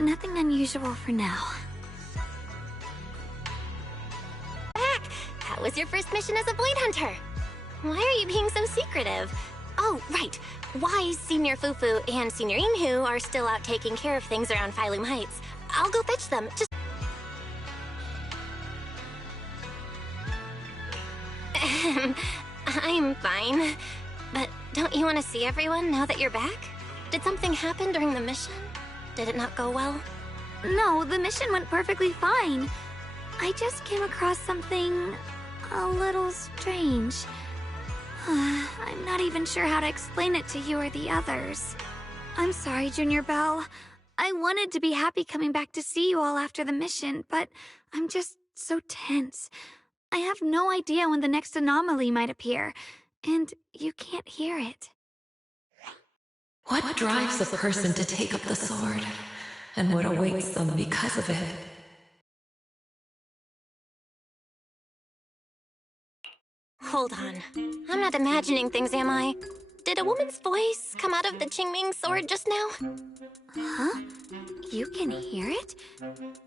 Nothing unusual for now. Back! How was your first mission as a Void Hunter? Why are you being so secretive? Oh, right. Wise Senior Fufu and Senior Inhu are still out taking care of things around Phylum Heights. I'll go fetch them. Just... I'm fine. But don't you want to see everyone now that you're back? Did something happen during the mission? Did it not go well? No, the mission went perfectly fine. I just came across something a little strange. I'm not even sure how to explain it to you or the others. I'm sorry, Junior Belle. I wanted to be happy coming back to see you all after the mission, but I'm just so tense. I have no idea when the next anomaly might appear, and you can't hear it. What drives a person to take up the sword, and what awaits them because of it? Hold on. I'm not imagining things, am I? Did a woman's voice come out of the Qingming sword just now? Huh? You can hear it?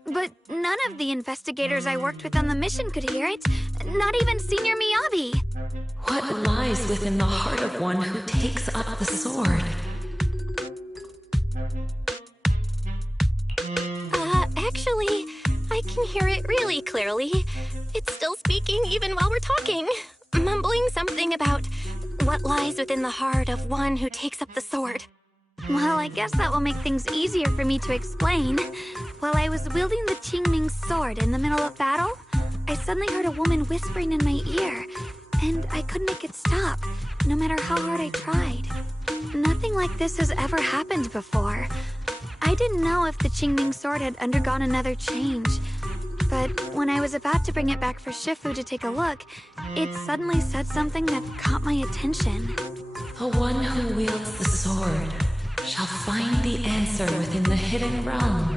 But none of the investigators I worked with on the mission could hear it. Not even Senior Miyabi. What lies within the heart of one who takes up the sword? Actually, I can hear it really clearly. It's still speaking even while we're talking. Mumbling something about what lies within the heart of one who takes up the sword. Well, I guess that will make things easier for me to explain. While I was wielding the Qingming sword in the middle of battle, I suddenly heard a woman whispering in my ear, and I couldn't make it stop, no matter how hard I tried. Nothing like this has ever happened before. I didn't know if the Qingming sword had undergone another change, but when I was about to bring it back for Shifu to take a look, it suddenly said something that caught my attention. The one who wields the sword shall find the answer within the hidden realm,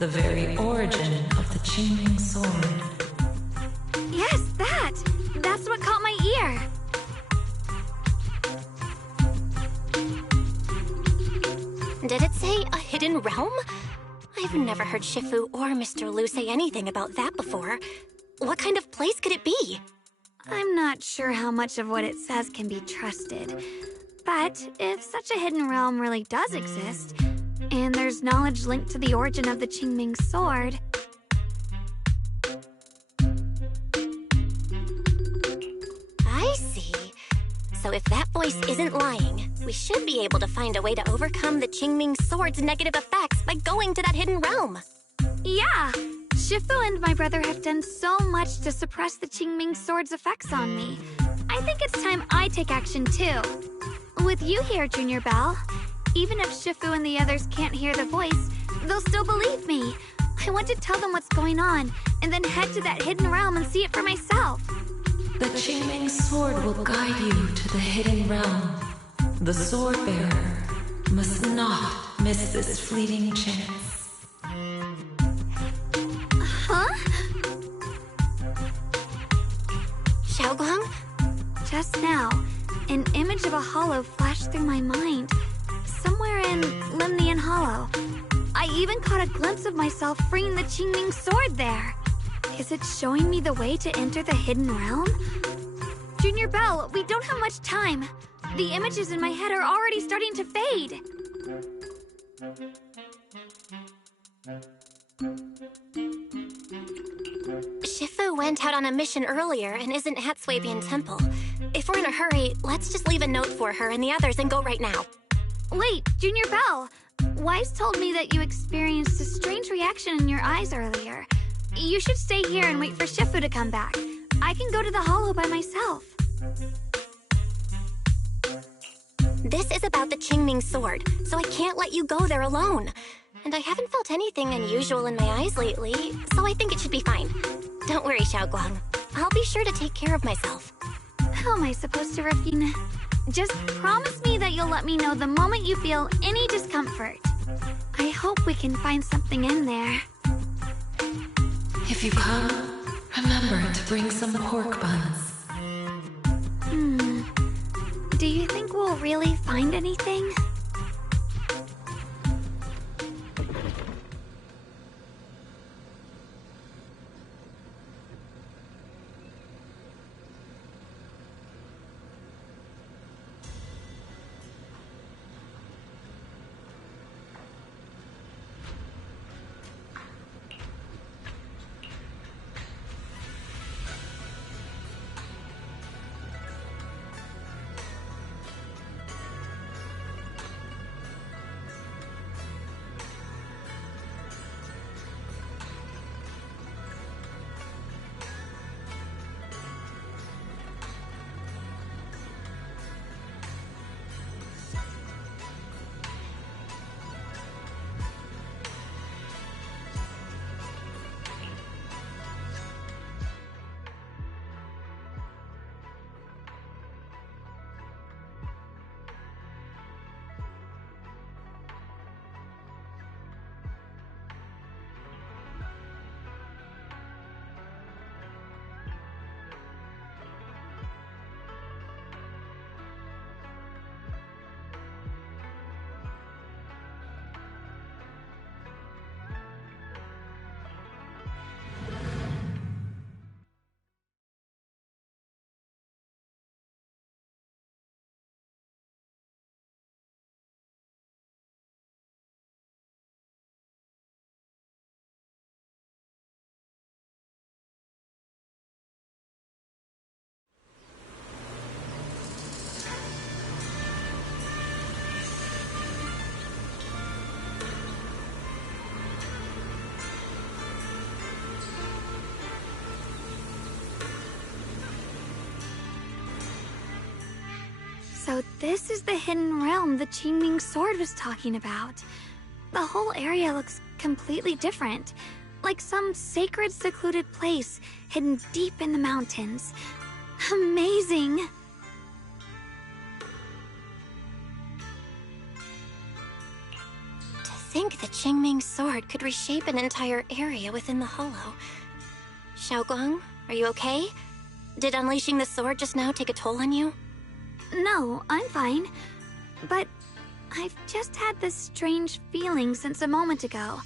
the very origin of the Qingming sword. Yes, that's what caught my ear. Did it say a hidden realm? I've never heard Shifu or Mr. Liu say anything about that before. What kind of place could it be? I'm not sure how much of what it says can be trusted. But if such a hidden realm really does exist, and there's knowledge linked to the origin of the Qingming sword... I see. So if that voice isn't lying, we should be able to find a way to overcome the Qingming sword's negative effects by going to that hidden realm. Yeah! Shifu and my brother have done so much to suppress the Qingming sword's effects on me. I think it's time I take action too. With you here, Junior Belle, even if Shifu and the others can't hear the voice, they'll still believe me. I want to tell them what's going on, and then head to that hidden realm and see it for myself. The Qingming sword will guide you to the hidden realm. The sword bearer must not miss this fleeting chance. Huh? Xiaoguang? Just now, an image of a hollow flashed through my mind. Somewhere in Limnian Hollow. I even caught a glimpse of myself freeing the Qingming sword there. Is it showing me the way to enter the hidden realm? Junior Belle, we don't have much time. The images in my head are already starting to fade. Shifu went out on a mission earlier and isn't at Swabian Temple. If we're in a hurry, let's just leave a note for her and the others and go right now. Wait, Junior Belle. Wise told me that you experienced a strange reaction in your eyes earlier. You should stay here and wait for Shifu to come back. I can go to the hollow by myself. This is about the Qingming sword, so I can't let you go there alone. And I haven't felt anything unusual in my eyes lately, so I think it should be fine. Don't worry, Xiaoguang. I'll be sure to take care of myself. How am I supposed to refuse? Just promise me that you'll let me know the moment you feel any discomfort. I hope we can find something in there. If you come, remember to bring some pork buns. Do you think we'll really find anything? So this is the hidden realm the Qingming sword was talking about. The whole area looks completely different, like some sacred, secluded place hidden deep in the mountains. Amazing! To think the Qingming sword could reshape an entire area within the hollow. Xiaoguang, are you okay? Did unleashing the sword just now take a toll on you? No, I'm fine. But I've just had this strange feeling since a moment ago.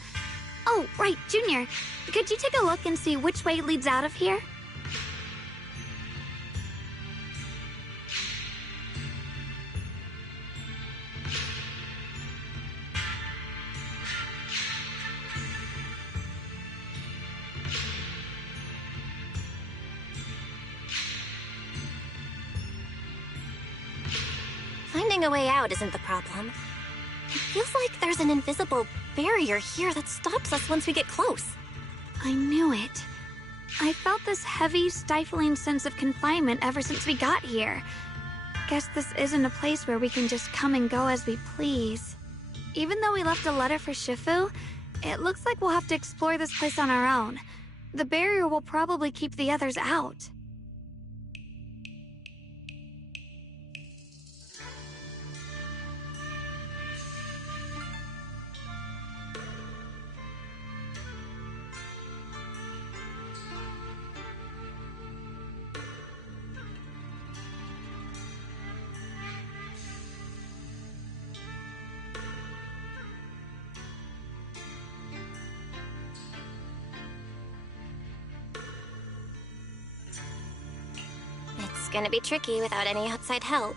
Oh, right, Junior. Could you take a look and see which way leads out of here? Finding a way out isn't the problem. It feels like there's an invisible barrier here that stops us once we get close. I knew it. I felt this heavy, stifling sense of confinement ever since we got here. Guess this isn't a place where we can just come and go as we please. Even though we left a letter for Shifu, it looks like we'll have to explore this place on our own. The barrier will probably keep the others out. It's gonna be tricky without any outside help.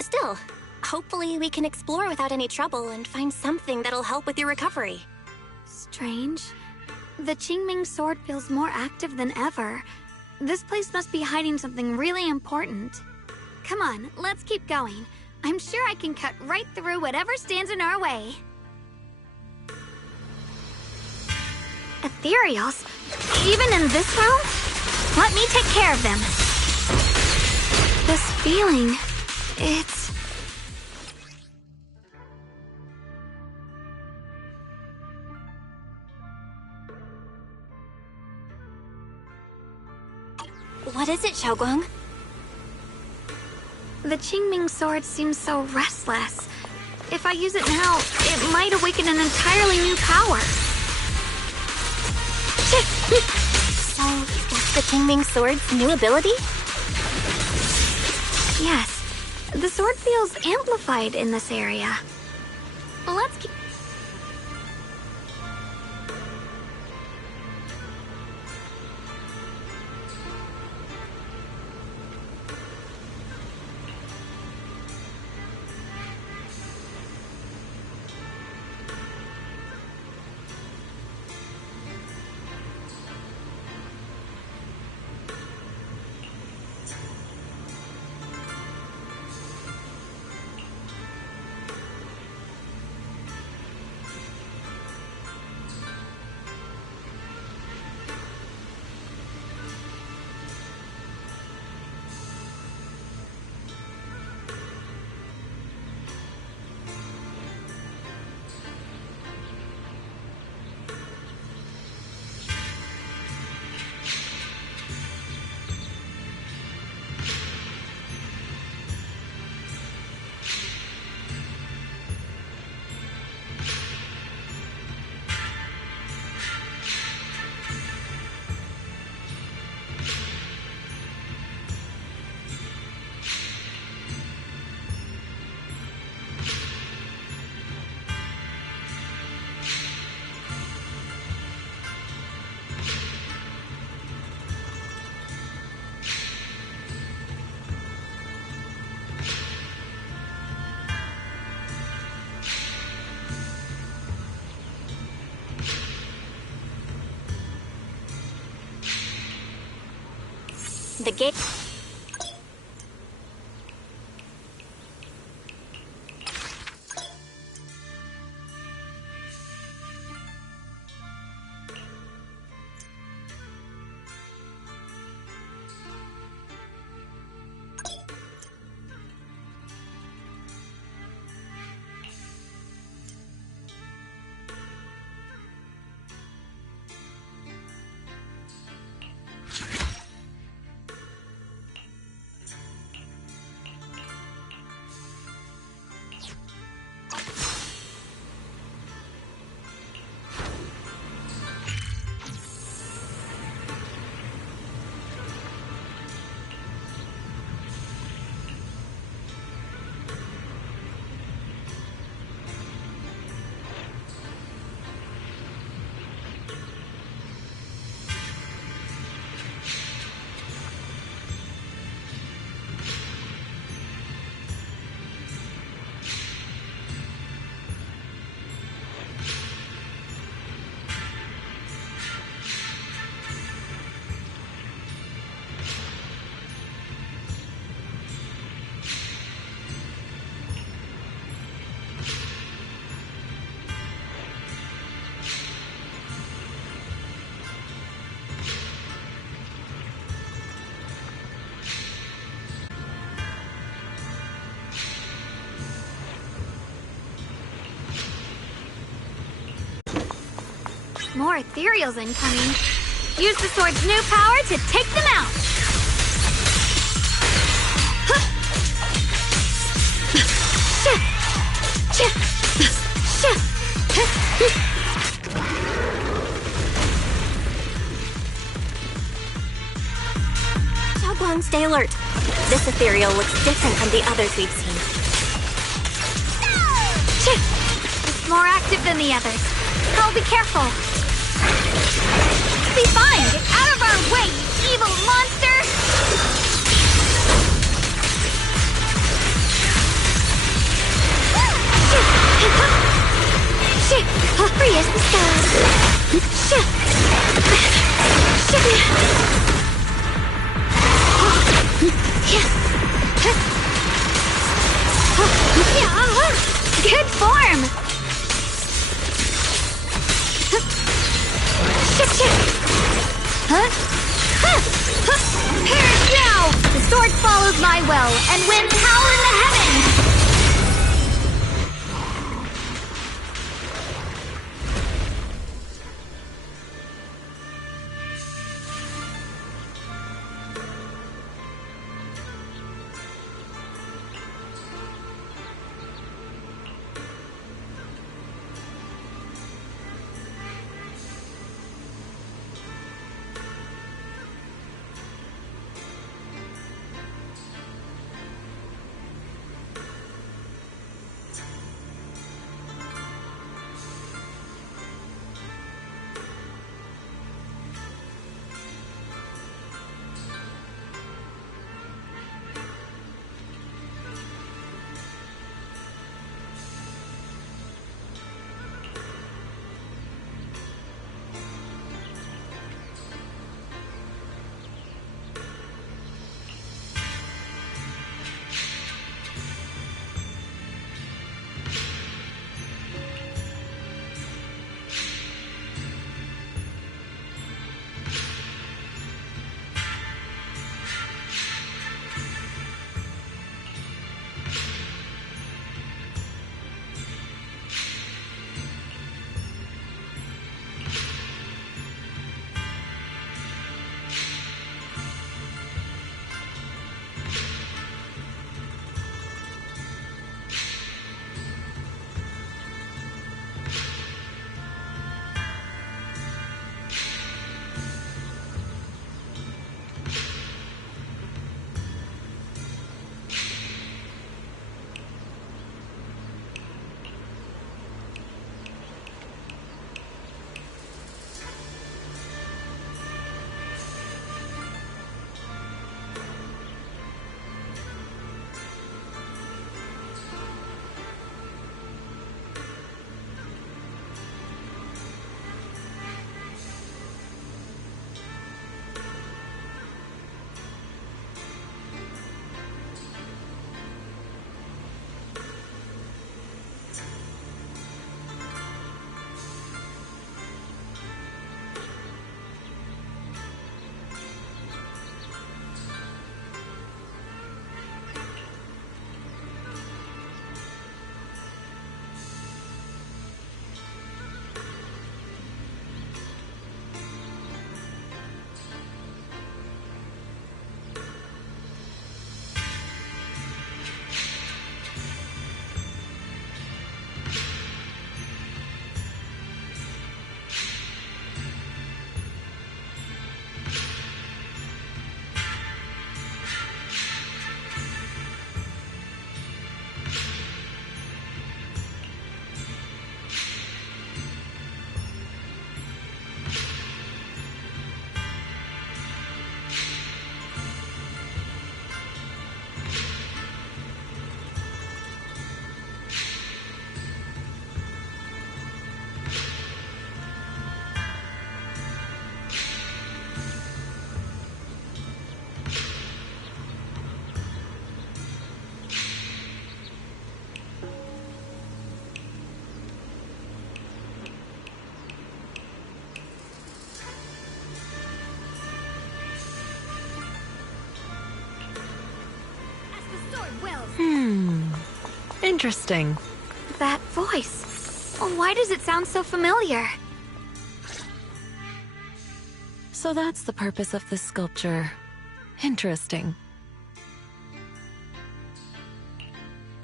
Still, hopefully we can explore without any trouble and find something that'll help with your recovery. Strange. The Qingming sword feels more active than ever. This place must be hiding something really important. Come on, let's keep going. I'm sure I can cut right through whatever stands in our way. Ethereals? Even in this realm? Let me take care of them. This feeling, it's... What is it, Xiaoguang? The Qingming sword seems so restless. If I use it now, it might awaken an entirely new power. So, that's the Qingming sword's new ability? Yes, the sword feels amplified in this area. Let's keep... The gate... More ethereals incoming. Use the sword's new power to take them out! Xiaoguang, stay alert. This ethereal looks different from the others we've seen. It's more active than the others. I'll be careful. Be fine! Get out of our way, you evil monster! Free as the stars. Good form! Perish now! The sword follows my will and wins power in the heavens! Interesting. That voice. Oh, why does it sound so familiar? So that's the purpose of this sculpture. Interesting.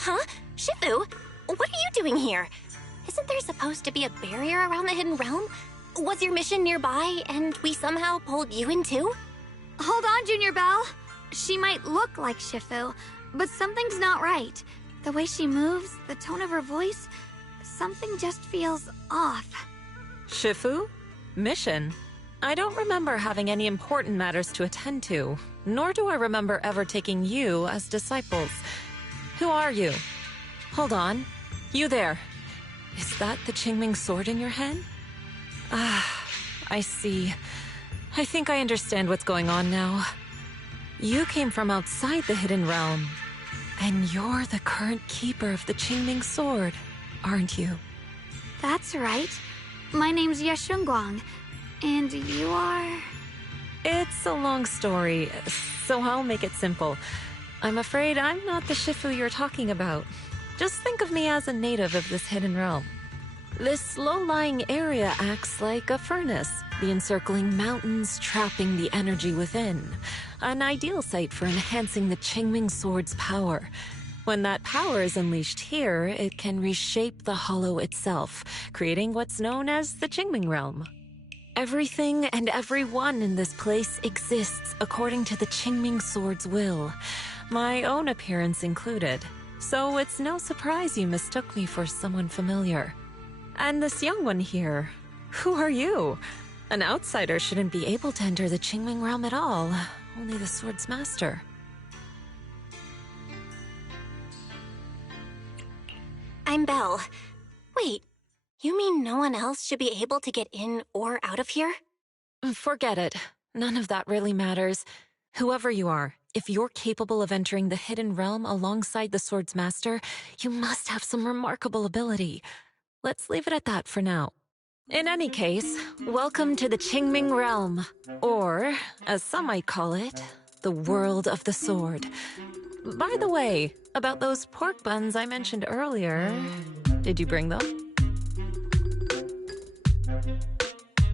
Huh? Shifu? What are you doing here? Isn't there supposed to be a barrier around the Hidden Realm? Was your mission nearby, and we somehow pulled you in too? Hold on, Junior Belle. She might look like Shifu, but something's not right. The way she moves, the tone of her voice, something just feels off. Shifu? Mission? I don't remember having any important matters to attend to, nor do I remember ever taking you as disciples. Who are you? Hold on. You there. Is that the Qingming sword in your hand? Ah, I see. I think I understand what's going on now. You came from outside the Hidden Realm, and you're the current keeper of the Qingming sword, aren't you? That's right. My name's Yeshunguang, and you are... It's a long story, so I'll make it simple. I'm afraid I'm not the Shifu you're talking about. Just think of me as a native of this hidden realm. This low-lying area acts like a furnace, the encircling mountains trapping the energy within. An ideal site for enhancing the Qingming sword's power. When that power is unleashed here, it can reshape the hollow itself, creating what's known as the Qingming realm. Everything and everyone in this place exists according to the Qingming sword's will, my own appearance included. So it's no surprise you mistook me for someone familiar. And this young one here, who are you? An outsider shouldn't be able to enter the Qingming realm at all, only the sword's master. I'm Belle. Wait, you mean no one else should be able to get in or out of here? Forget it. None of that really matters. Whoever you are, if you're capable of entering the hidden realm alongside the sword's master, you must have some remarkable ability. Let's leave it at that for now. In any case, welcome to the Qingming realm, or, as some might call it, the world of the sword. By the way, about those pork buns I mentioned earlier, did you bring them?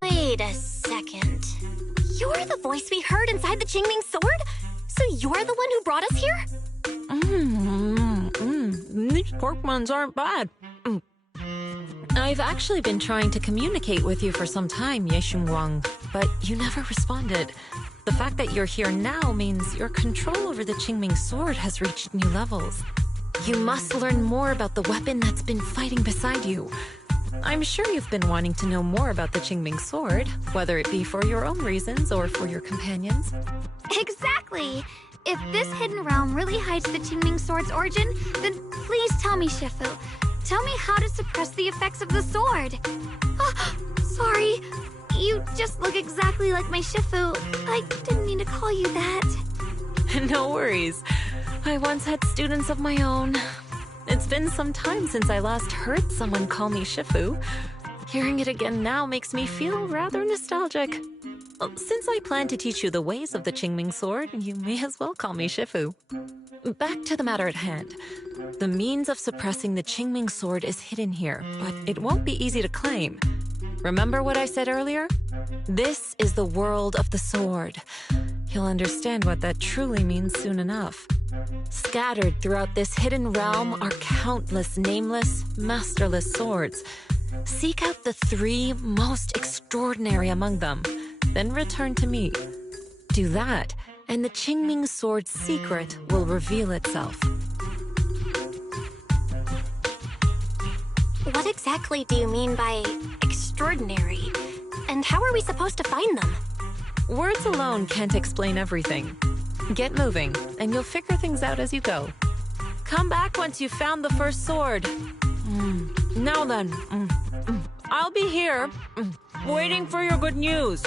Wait a second. You're the voice we heard inside the Qingming sword? So you're the one who brought us here? These pork buns aren't bad. I've actually been trying to communicate with you for some time, Yeshunguang, but you never responded. The fact that you're here now means your control over the Qingming sword has reached new levels. You must learn more about the weapon that's been fighting beside you. I'm sure you've been wanting to know more about the Qingming sword, whether it be for your own reasons or for your companions. Exactly! If this hidden realm really hides the Qingming sword's origin, then please tell me, Shifu. Tell me how to suppress the effects of the sword. Oh, sorry. You just look exactly like my Shifu. I didn't mean to call you that. No worries. I once had students of my own. It's been some time since I last heard someone call me Shifu. Hearing it again now makes me feel rather nostalgic. Since I plan to teach you the ways of the Qingming sword, you may as well call me Shifu. Back to the matter at hand. The means of suppressing the Qingming sword is hidden here, but it won't be easy to claim. Remember what I said earlier? This is the world of the sword. You'll understand what that truly means soon enough. Scattered throughout this hidden realm are countless nameless, masterless swords. Seek out the 3 most extraordinary among them, then return to me. Do that, and the Qingming sword's secret will reveal itself. What exactly do you mean by extraordinary? And how are we supposed to find them? Words alone can't explain everything. Get moving, and you'll figure things out as you go. Come back once you've found the first sword. Now then, I'll be here, waiting for your good news.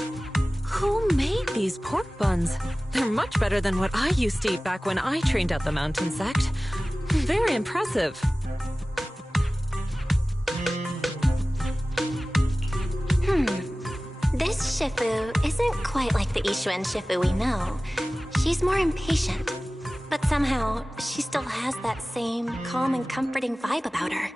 Who made these pork buns? They're much better than what I used to eat back when I trained at the mountain sect. Very impressive. This Shifu isn't quite like the Ishuan Shifu we know. She's more impatient. But somehow, she still has that same calm and comforting vibe about her.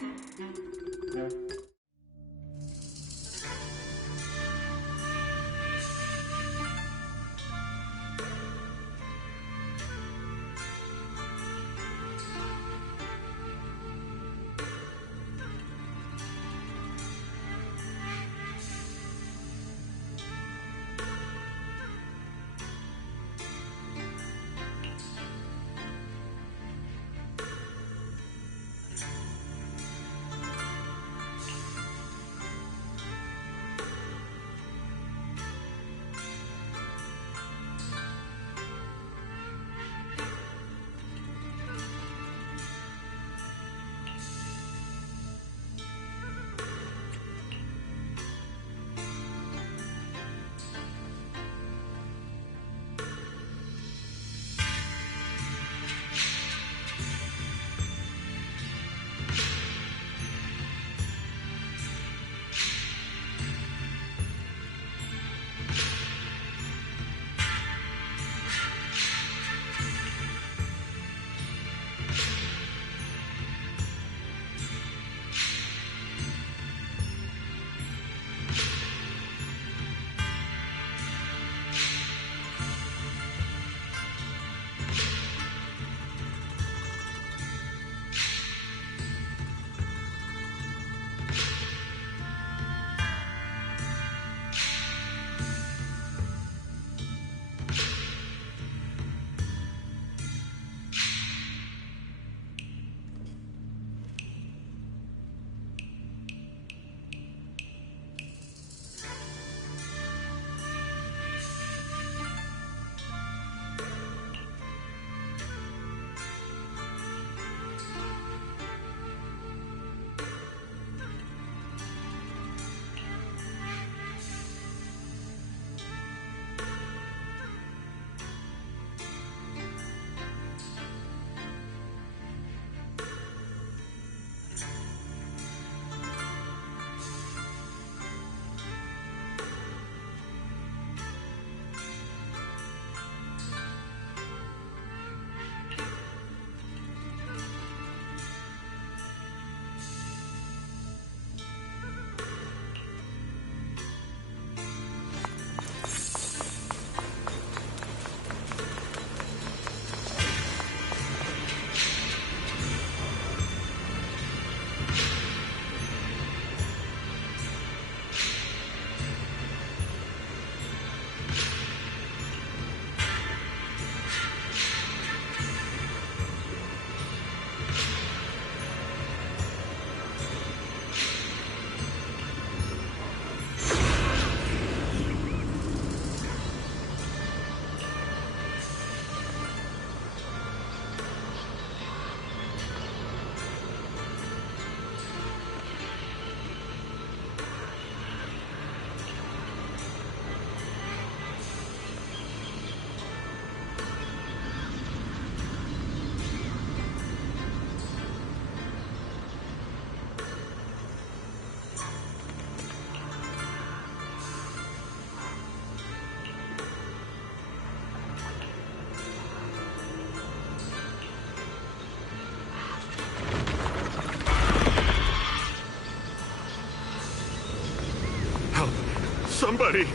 Somebody,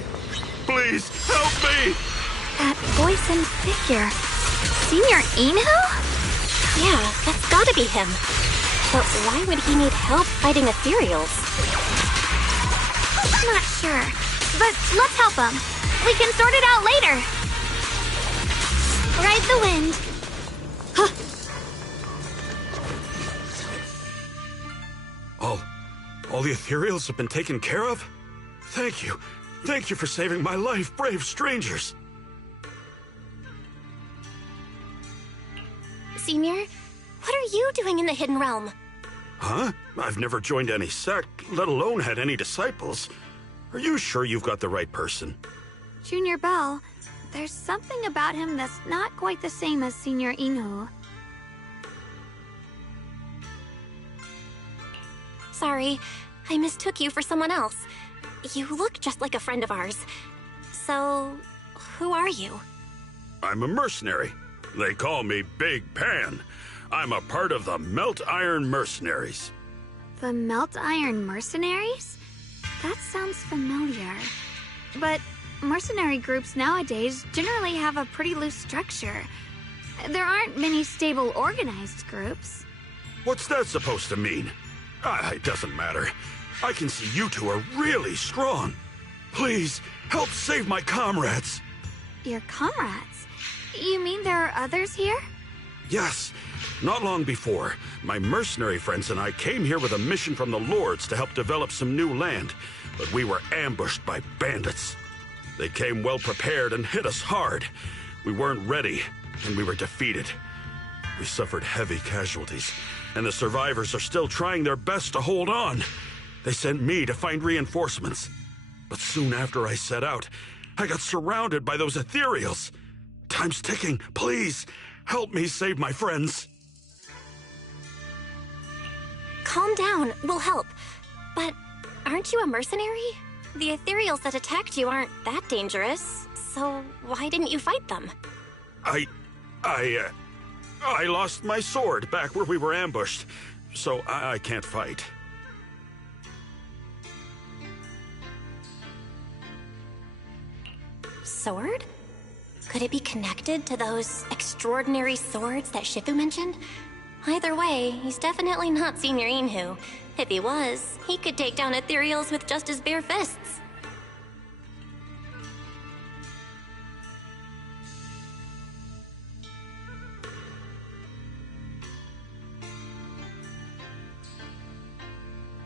please help me! That voice and figure. Senior Inhu? Yeah, that's gotta be him. But why would he need help fighting ethereals? Not sure, but let's help him. We can sort it out later. Ride the wind. All the ethereals have been taken care of? Thank you. Thank you for saving my life, brave strangers. Senior, what are you doing in the Hidden Realm? Huh? I've never joined any sect, let alone had any disciples. Are you sure you've got the right person? Junior Bell, there's something about him that's not quite the same as Senior Inhu. Sorry, I mistook you for someone else. You look just like a friend of ours. So, who are you? I'm a mercenary. They call me Big Pan. I'm a part of the Melt Iron Mercenaries. The Melt Iron Mercenaries? That sounds familiar. But mercenary groups nowadays generally have a pretty loose structure. There aren't many stable, organized groups. What's that supposed to mean? It doesn't matter. I can see you two are really strong. Please, help save my comrades. Your comrades? You mean there are others here? Yes. Not long before, my mercenary friends and I came here with a mission from the Lords to help develop some new land, but we were ambushed by bandits. They came well prepared and hit us hard. We weren't ready, and we were defeated. We suffered heavy casualties, and the survivors are still trying their best to hold on. They sent me to find reinforcements. But soon after I set out, I got surrounded by those ethereals. Time's ticking. Please, help me save my friends. Calm down, we'll help. But aren't you a mercenary? The ethereals that attacked you aren't that dangerous, so why didn't you fight them? I lost my sword back where we were ambushed, so I can't fight. Sword? Could it be connected to those extraordinary swords that Shifu mentioned? Either way, he's definitely not Senior Inhu. If he was, he could take down ethereals with just his bare fists.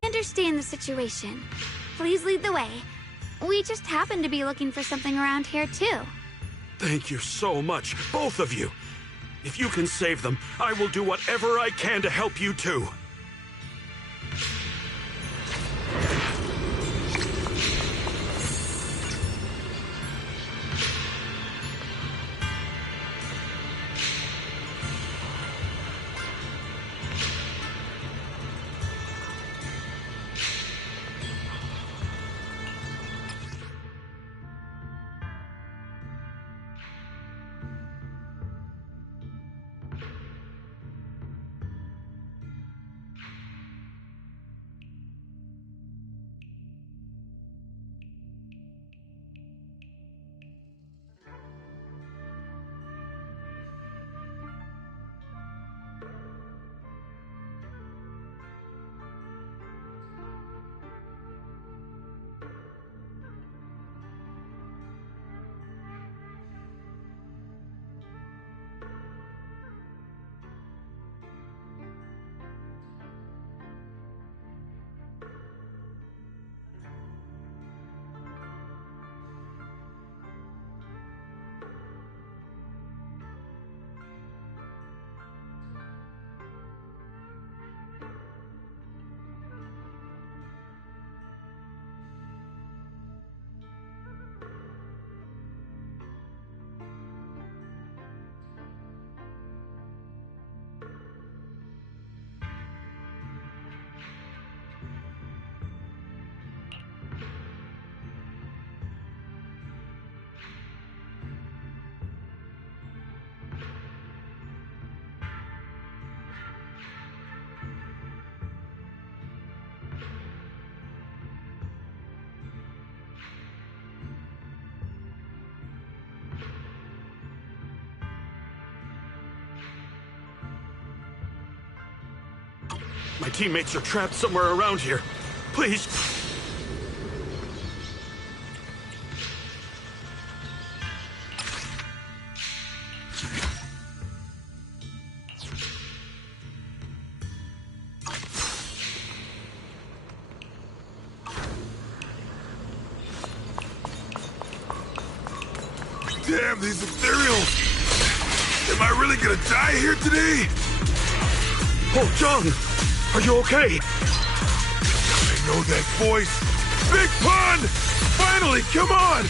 I understand the situation. Please lead the way. We just happen to be looking for something around here, too. Thank you so much, both of you. If you can save them, I will do whatever I can to help you too. My teammates are trapped somewhere around here. Please. Damn, these ethereals! Am I really gonna die here today? Oh, John! Are you okay? I know that voice! Big Pun! Finally, come on!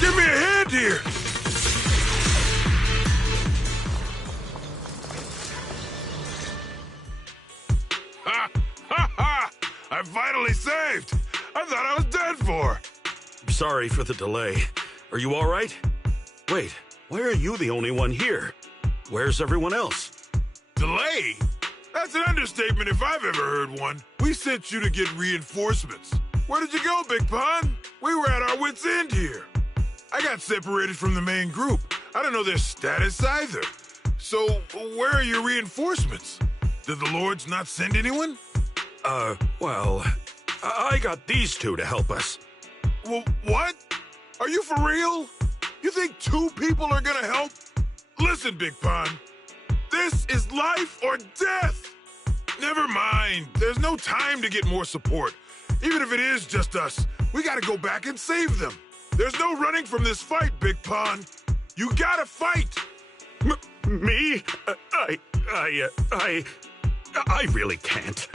Give me a hand here! Ha! Ha ha! I'm finally saved! I thought I was dead for! Sorry for the delay. Are you all right? Wait, why are you the only one here? Where's everyone else? Delay? That's an understatement if I've ever heard one. We sent you to get reinforcements. Where did you go, Big Pun? We were at our wits' end here. I got separated from the main group. I don't know their status either. So, where are your reinforcements? Did the Lords not send anyone? Well, I got these two to help us. Well, what? Are you for real? You think 2 people are gonna help? Listen, Big Pun. This is life or death. Never mind. There's no time to get more support. Even if it is just us, we gotta go back and save them. There's no running from this fight, Big Pun. You gotta fight. Me? I really can't.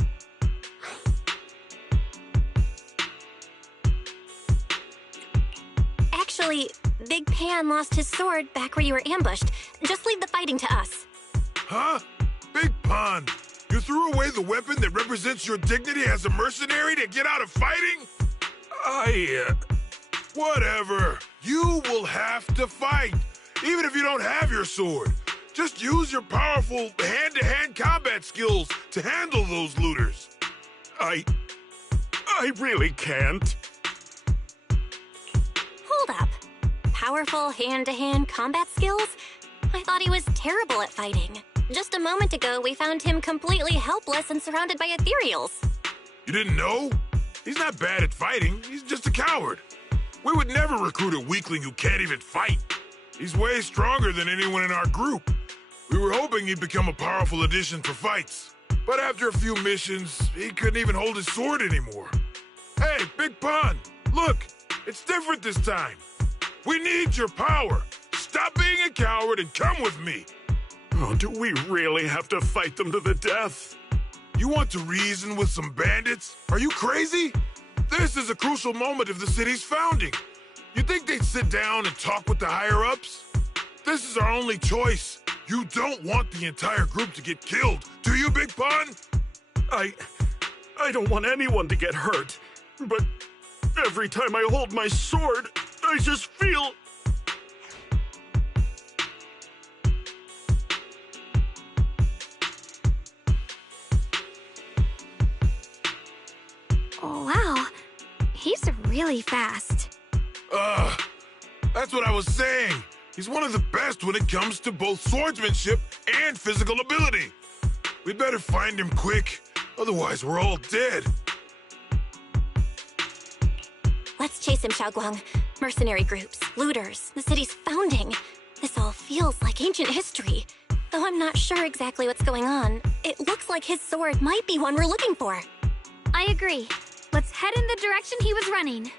Actually, Big Pan lost his sword back where you were ambushed. Just leave the fighting to us. Huh? Big Pun, you threw away the weapon that represents your dignity as a mercenary to get out of fighting? Whatever. You will have to fight, even if you don't have your sword. Just use your powerful hand-to-hand combat skills to handle those looters. I really can't. Hold up. Powerful hand-to-hand combat skills? I thought he was terrible at fighting. Just a moment ago, we found him completely helpless and surrounded by ethereals. You didn't know? He's not bad at fighting. He's just a coward. We would never recruit a weakling who can't even fight. He's way stronger than anyone in our group. We were hoping he'd become a powerful addition for fights. But after a few missions, he couldn't even hold his sword anymore. Hey, Big Pun, look, it's different this time. We need your power. Stop being a coward and come with me. Oh, do we really have to fight them to the death? You want to reason with some bandits? Are you crazy? This is a crucial moment of the city's founding. You think they'd sit down and talk with the higher-ups? This is our only choice. You don't want the entire group to get killed, do you, Big Pun? I don't want anyone to get hurt, but every time I hold my sword, I just feel... Wow, he's really fast. That's what I was saying. He's one of the best when it comes to both swordsmanship and physical ability. We better find him quick, otherwise we're all dead. Let's chase him, Xiaoguang. Mercenary groups, looters, the city's founding. This all feels like ancient history. Though I'm not sure exactly what's going on, it looks like his sword might be one we're looking for. I agree. Let's head in the direction he was running.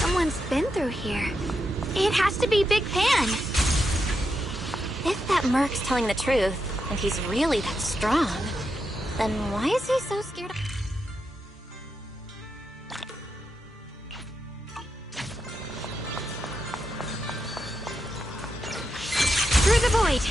Someone's been through here. It has to be Big Pan. If that merc's telling the truth, and he's really that strong, then why is he so scared of... Through the void.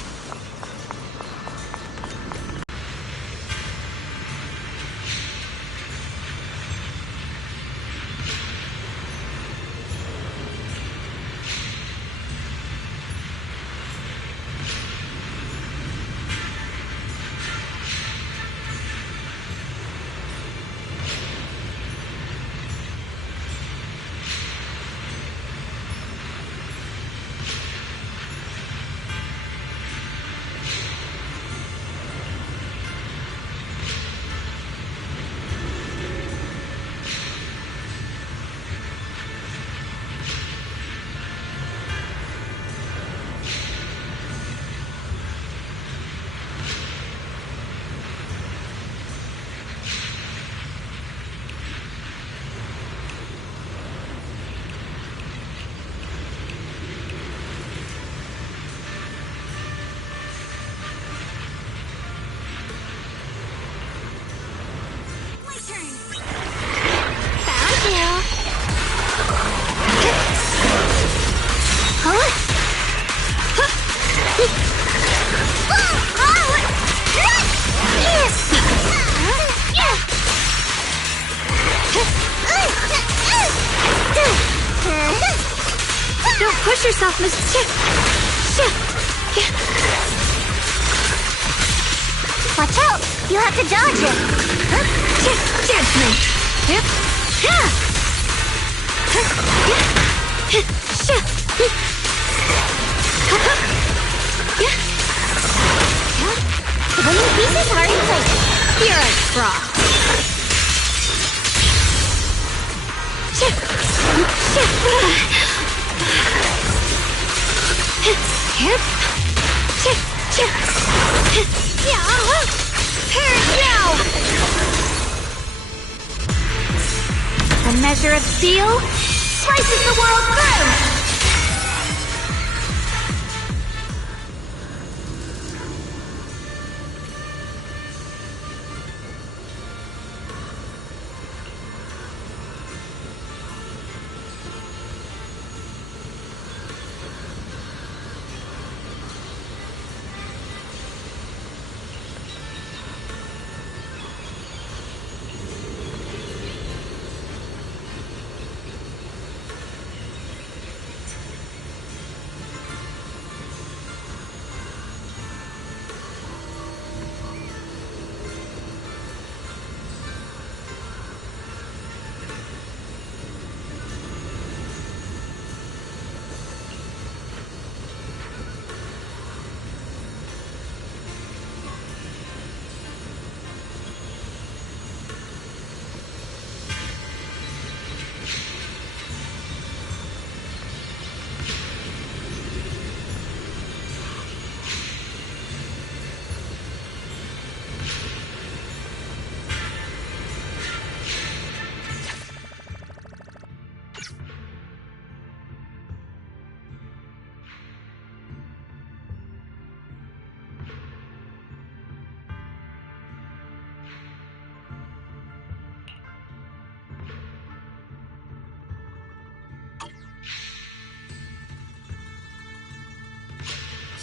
Push yourself, Miss Chip. Watch out! You'll have to dodge it. Judgment. The winning pieces are in place. You're a fraud. A measure of steel slices the world through!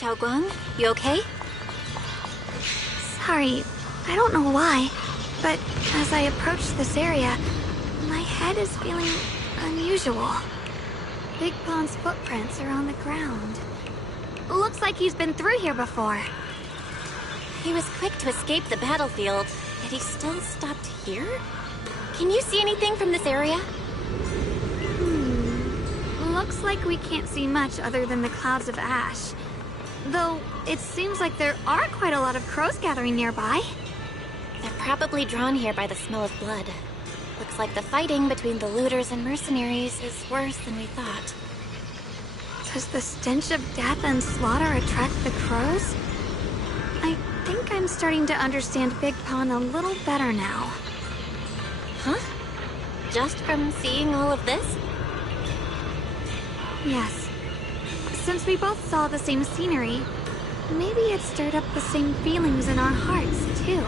Xiaoguang, you okay? Sorry, I don't know why, but as I approach this area, my head is feeling unusual. Big Pond's footprints are on the ground. Looks like he's been through here before. He was quick to escape the battlefield, yet he still stopped here? Can you see anything from this area? Looks like we can't see much other than the clouds of ash. Though, it seems like there are quite a lot of crows gathering nearby. They're probably drawn here by the smell of blood. Looks like the fighting between the looters and mercenaries is worse than we thought. Does the stench of death and slaughter attract the crows? I think I'm starting to understand Big Pond a little better now. Huh? Just from seeing all of this? Yes. Since we both saw the same scenery, maybe it stirred up the same feelings in our hearts, too.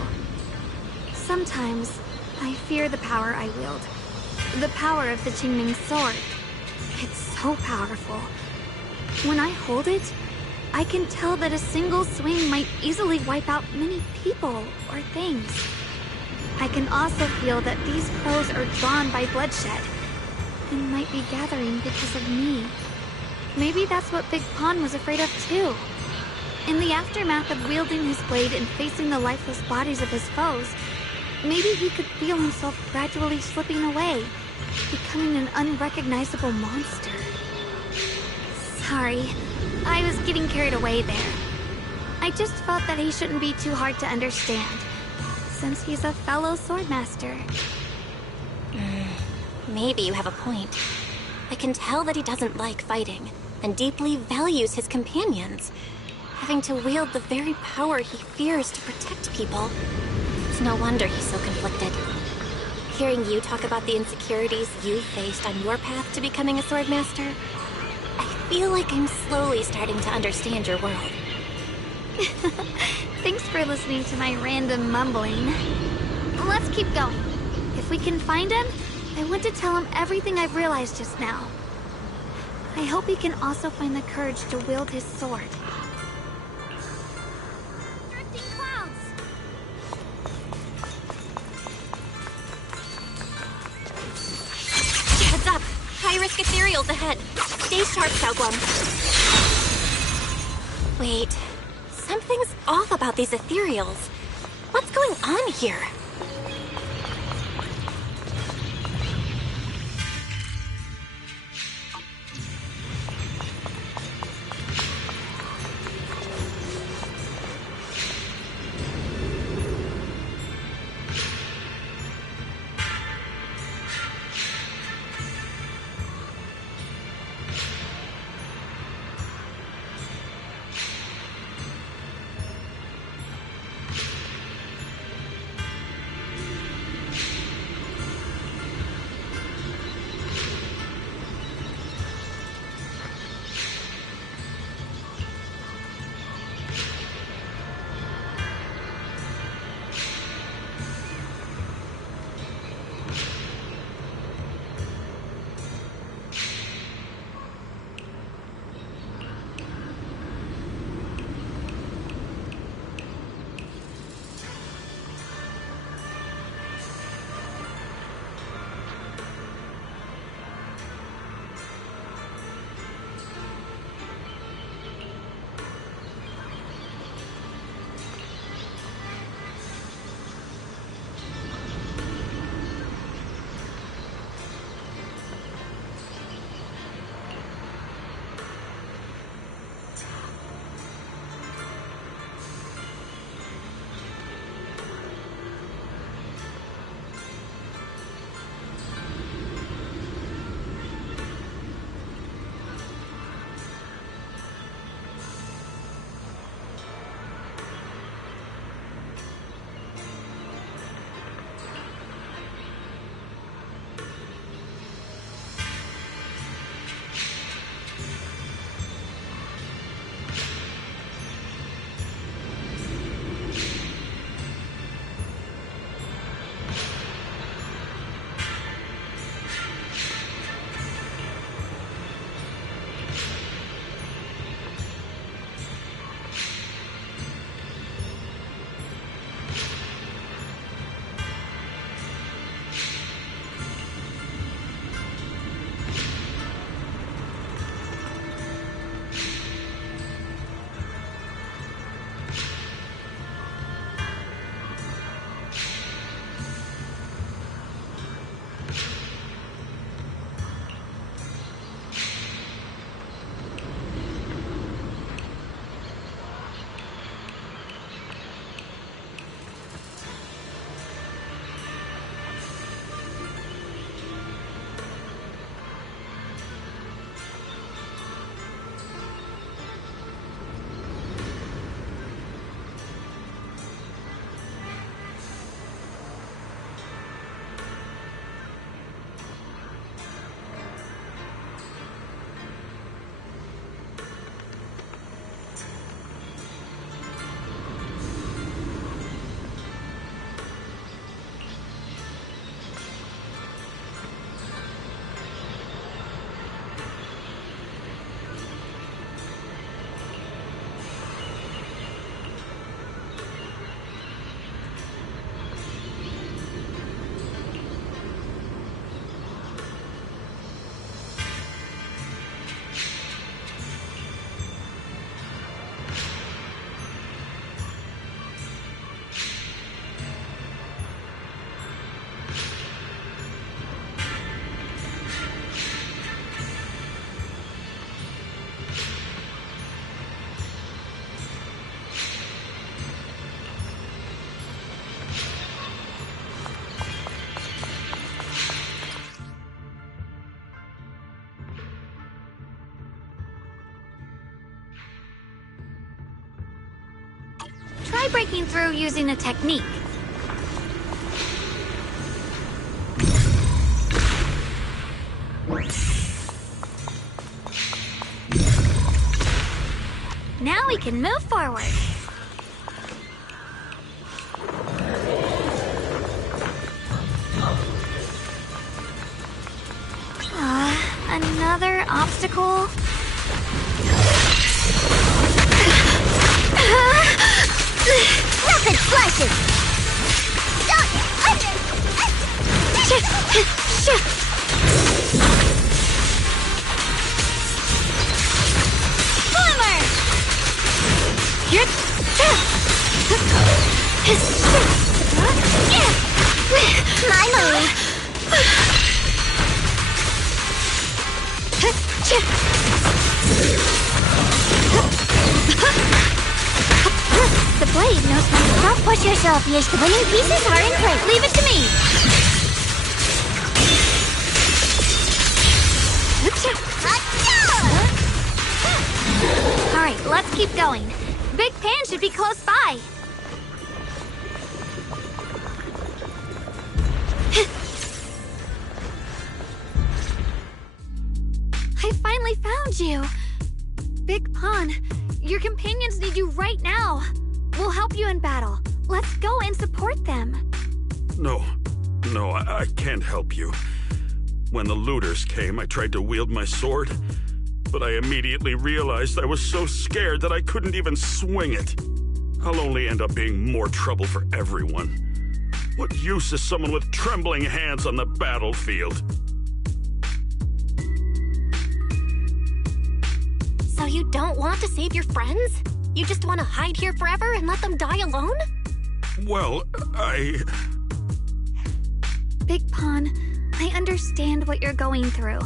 Sometimes, I fear the power I wield. The power of the Qingming sword. It's so powerful. When I hold it, I can tell that a single swing might easily wipe out many people or things. I can also feel that these crows are drawn by bloodshed, and might be gathering because of me. Maybe that's what Big Pond was afraid of too. In the aftermath of wielding his blade and facing the lifeless bodies of his foes, maybe he could feel himself gradually slipping away, becoming an unrecognizable monster. Sorry, I was getting carried away there. I just felt that he shouldn't be too hard to understand, since he's a fellow swordmaster. Maybe you have a point. I can tell that he doesn't like fighting, and deeply values his companions. Having to wield the very power he fears to protect people. It's no wonder he's so conflicted. Hearing you talk about the insecurities you faced on your path to becoming a swordmaster, I feel like I'm slowly starting to understand your world. Thanks for listening to my random mumbling. Let's keep going. If we can find him, I want to tell him everything I've realized just now. I hope he can also find the courage to wield his sword. Drifting clouds! Heads up! high-risk ethereals ahead. Stay sharp, Xiaoguang. Wait, something's off about these ethereals. What's going on here? Try breaking through using a technique. Now we can move forward. Another obstacle? Rapid slashes! My move! The blade knows when to don't push yourself, Yish. The winning pieces are in place. Leave it to me. Alright, let's keep going. Big Pan should be close by. I finally found you. Big Pon, your companions need you right now. We'll help you in battle. Let's go and support them. No, I can't help you. When the looters came, I tried to wield my sword, but I immediately realized I was so scared that I couldn't even swing it. I'll only end up being more trouble for everyone. What use is someone with trembling hands on the battlefield? So you don't want to save your friends? You just want to hide here forever and let them die alone? Well, Big Pon, I understand what you're going through.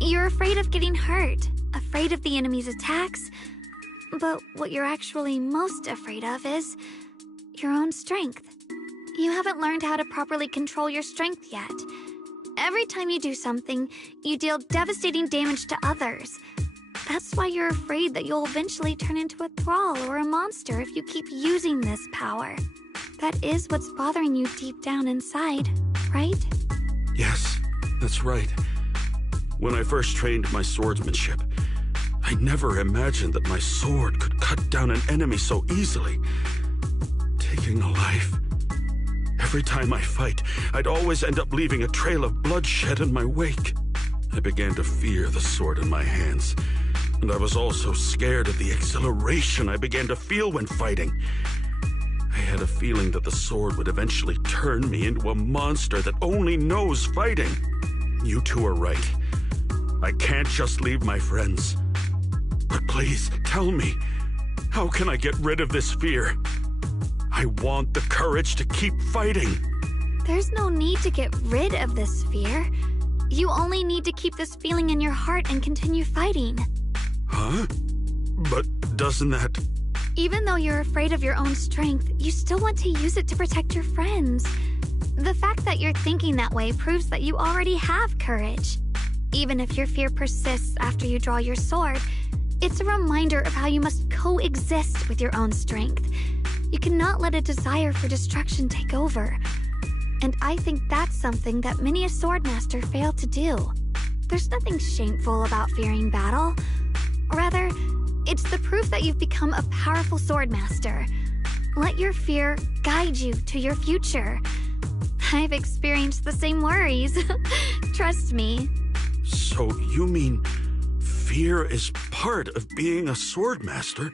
You're afraid of getting hurt, afraid of the enemy's attacks, but what you're actually most afraid of is your own strength. You haven't learned how to properly control your strength yet. Every time you do something, you deal devastating damage to others. That's why you're afraid that you'll eventually turn into a thrall or a monster if you keep using this power. That is what's bothering you deep down inside, right? yes, that's right. When I first trained my swordsmanship, I never imagined that my sword could cut down an enemy so easily, taking a life. Every time I fight, I'd always end up leaving a trail of bloodshed in my wake. I began to fear the sword in my hands, and I was also scared of the exhilaration I began to feel when fighting. I had a feeling that the sword would eventually turn me into a monster that only knows fighting. You two are right. I can't just leave my friends. But please, tell me, how can I get rid of this fear? I want the courage to keep fighting. There's no need to get rid of this fear. You only need to keep this feeling in your heart and continue fighting. Huh? But doesn't that... Even though you're afraid of your own strength, you still want to use it to protect your friends. The fact that you're thinking that way proves that you already have courage. Even if your fear persists after you draw your sword, it's a reminder of how you must coexist with your own strength. You cannot let a desire for destruction take over. And I think that's something that many a swordmaster fail to do. There's nothing shameful about fearing battle. Rather, it's the proof that you've become a powerful swordmaster. Let your fear guide you to your future. I've experienced the same worries. Trust me. So you mean fear is part of being a swordmaster?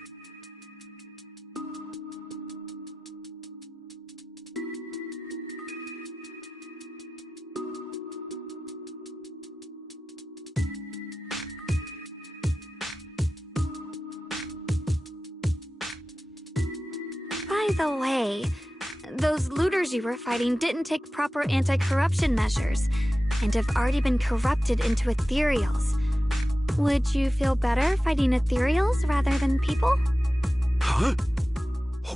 By the way, those looters you were fighting didn't take proper anti-corruption measures and have already been corrupted into ethereals. Would you feel better fighting ethereals rather than people? Huh?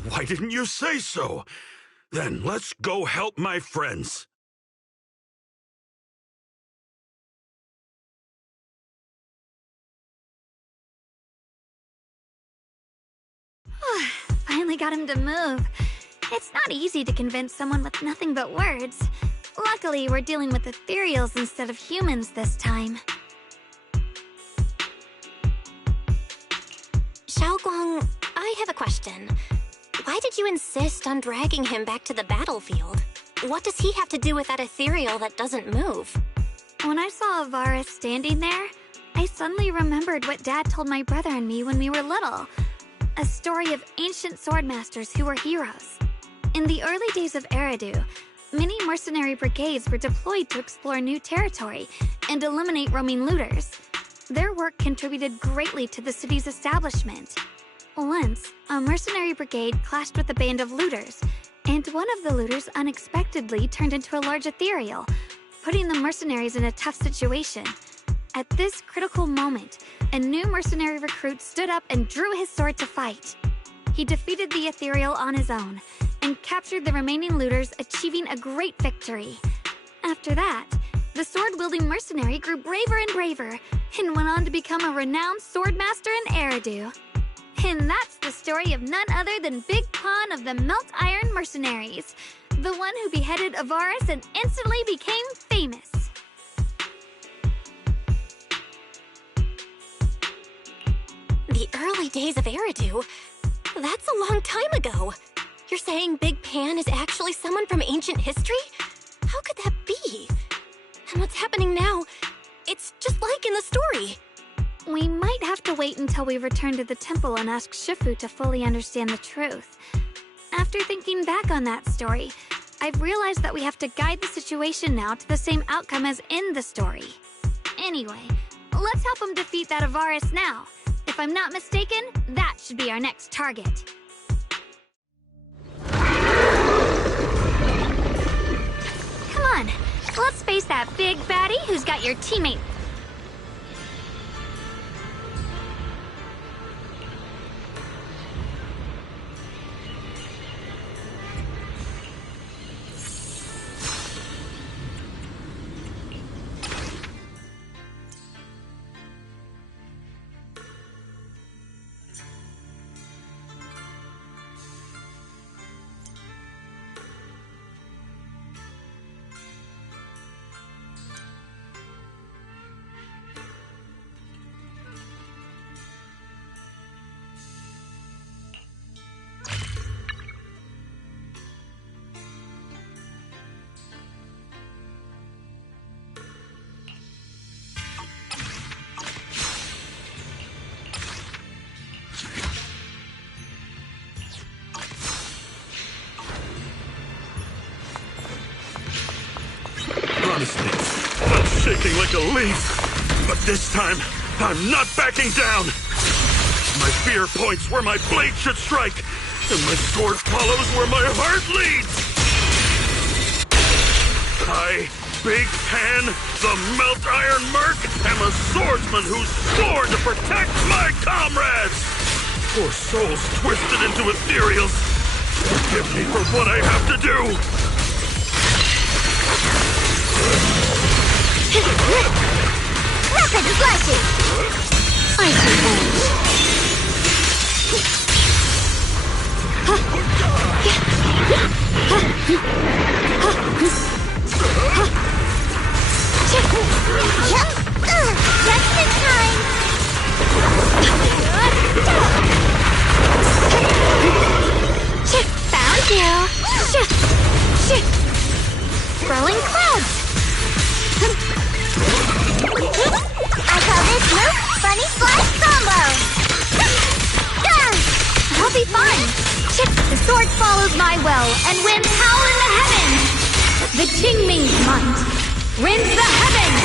Why didn't you say so? Then let's go help my friends. Finally got him to move. It's not easy to convince someone with nothing but words. Luckily, we're dealing with ethereals instead of humans this time. Xiaoguang, I have a question. Why did you insist on dragging him back to the battlefield? What does he have to do with that ethereal that doesn't move? When I saw Avara standing there, I suddenly remembered what Dad told my brother and me when we were little. A story of ancient swordmasters who were heroes. In the early days of Eridu, many mercenary brigades were deployed to explore new territory and eliminate roaming looters. Their work contributed greatly to the city's establishment. Once, a mercenary brigade clashed with a band of looters, and one of the looters unexpectedly turned into a large ethereal, putting the mercenaries in a tough situation. At this critical moment, a new mercenary recruit stood up and drew his sword to fight. He defeated the ethereal on his own, and captured the remaining looters, achieving a great victory. After that, the sword-wielding mercenary grew braver and braver, and went on to become a renowned swordmaster in Eridu. And that's the story of none other than Big Pon of the Melt Iron Mercenaries, the one who beheaded Avaris and instantly became famous. The early days of Eridu? That's a long time ago. You're saying Big Pan is actually someone from ancient history? How could that be? And what's happening now? It's just like in the story. We might have to wait until we return to the temple and ask Shifu to fully understand the truth. After thinking back on that story, I've realized that we have to guide the situation now to the same outcome as in the story. Anyway, let's help him defeat that Avaris now. If I'm not mistaken, that should be our next target. Come on, let's face that big baddie who's got your teammate. Honestly, I'm shaking like a leaf. But this time, I'm not backing down. My fear points where my blade should strike, and my sword follows where my heart leads. I, Big Pan, the Melt Iron Merc, am a swordsman who's sworn to protect my comrades. Poor souls twisted into ethereals. Forgive me for what I have to do. Rapid flashes! Icy edge! Just in time! Found you! Rolling clouds! I call this move Funny Slice Combo! I'll be fine. The sword follows my will and wins power in the heavens. The Qingming's might rends the heavens.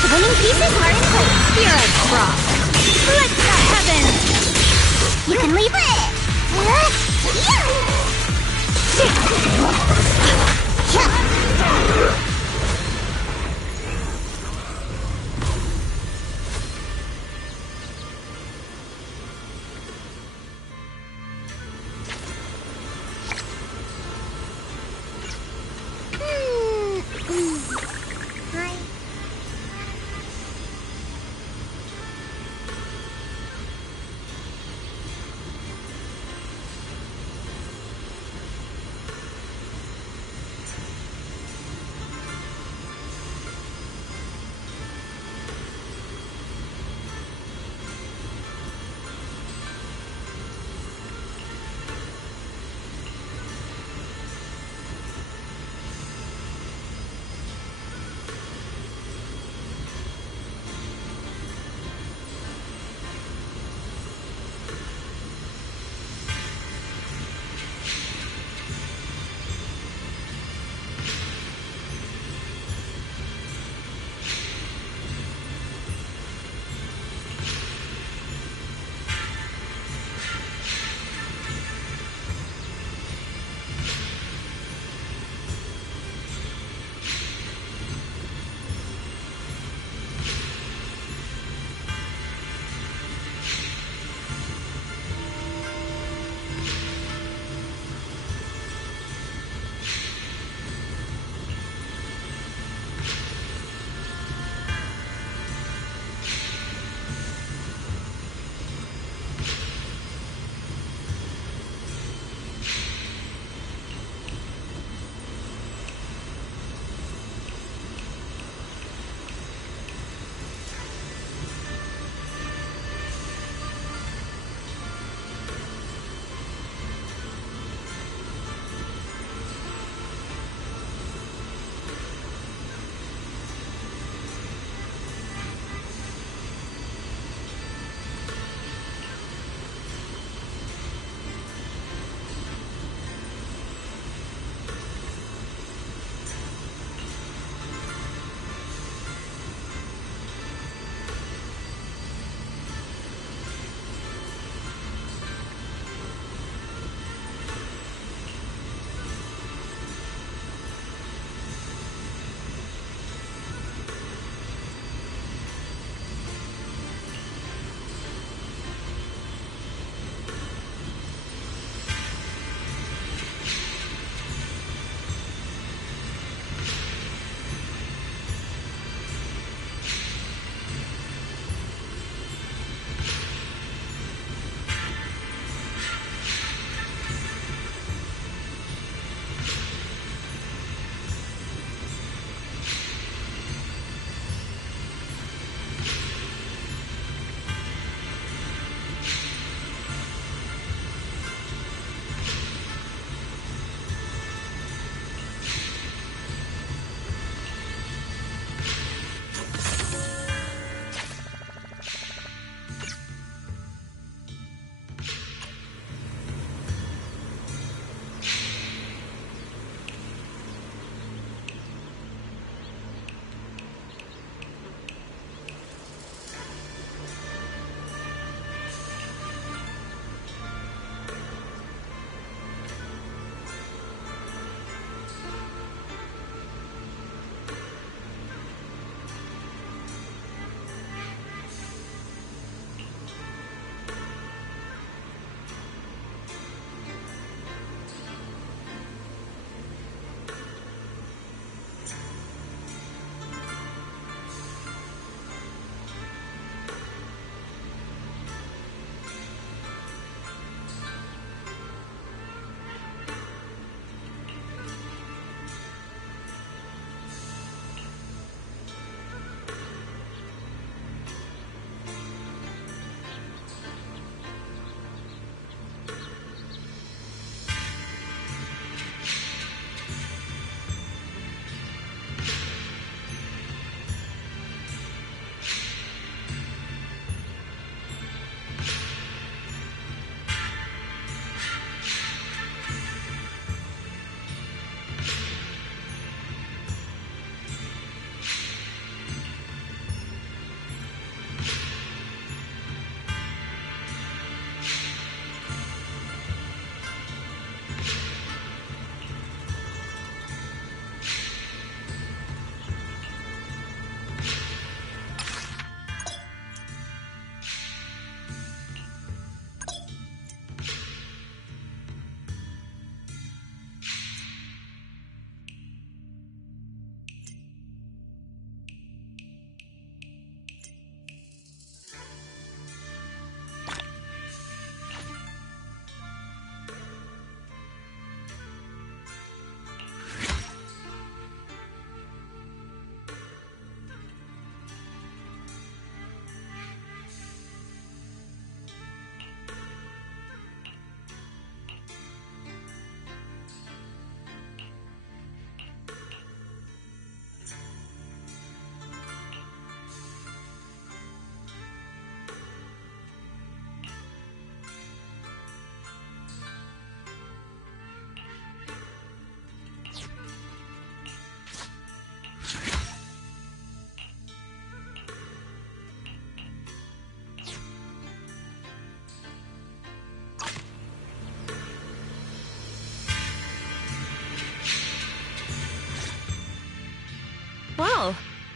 The winning pieces are in place. Spirit drop. Split the heavens. You can leave it.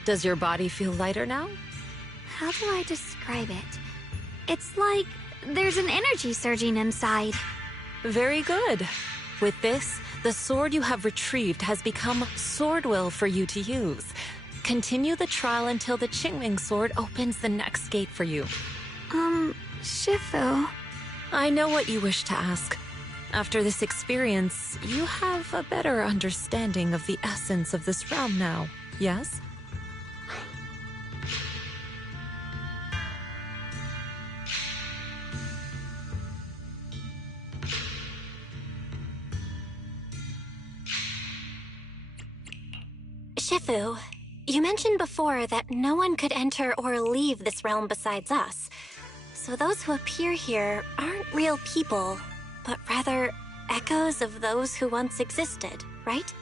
Does your body feel lighter now? How do I describe it? It's like there's an energy surging inside. Very good. With this, the sword you have retrieved has become sword will for you to use. Continue the trial until the Qingming sword opens the next gate for you. Shifu... I know what you wish to ask. After this experience, you have a better understanding of the essence of this realm now, yes? Shifu, you mentioned before that no one could enter or leave this realm besides us. So those who appear here aren't real people, but rather echoes of those who once existed, right?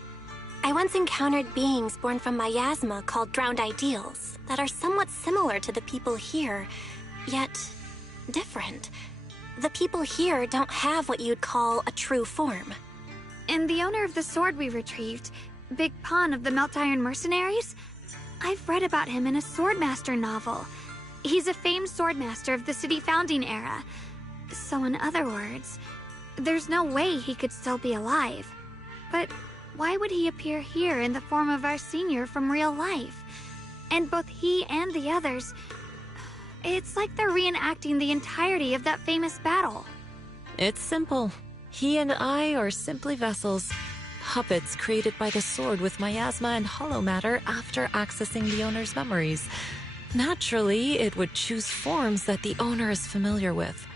I once encountered beings born from miasma called drowned ideals that are somewhat similar to the people here, yet different. The people here don't have what you'd call a true form. And the owner of the sword we retrieved, Big Pon of the Melt Iron Mercenaries? I've read about him in a Swordmaster novel. He's a famed swordmaster of the city founding era. So in other words, there's no way he could still be alive. But why would he appear here in the form of our senior from real life? And both he and the others, it's like they're reenacting the entirety of that famous battle. It's simple. He and I are simply vessels. Puppets created by the sword with miasma and hollow matter after accessing the owner's memories. Naturally, it would choose forms that the owner is familiar with.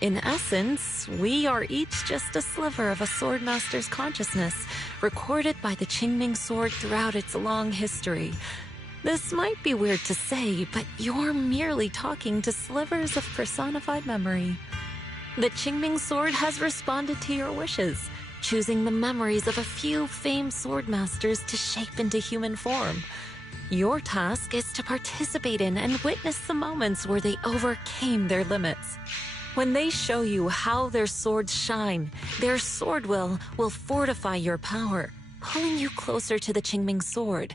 In essence, we are each just a sliver of a swordmaster's consciousness, recorded by the Qingming sword throughout its long history. This might be weird to say, but you're merely talking to slivers of personified memory. The Qingming sword has responded to your wishes, choosing the memories of a few famed swordmasters to shape into human form. Your task is to participate in and witness the moments where they overcame their limits. When they show you how their swords shine, their sword will fortify your power, pulling you closer to the Qingming sword.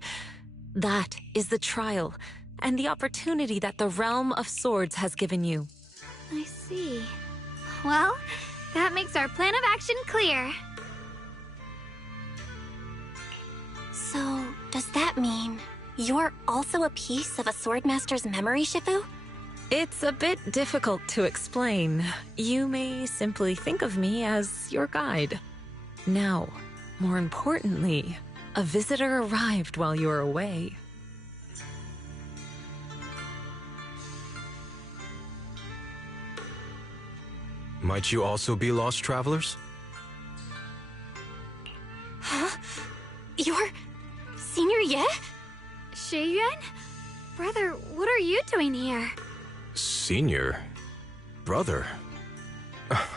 That is the trial, and the opportunity that the realm of swords has given you. I see. Well, that makes our plan of action clear. So, does that mean you're also a piece of a swordmaster's memory, Shifu? It's a bit difficult to explain. You may simply think of me as your guide. Now, more importantly, a visitor arrived while you were away. Might you also be lost travelers? Huh? You're Senior Ye? Shiyuan? Brother, what are you doing here? Senior? Brother?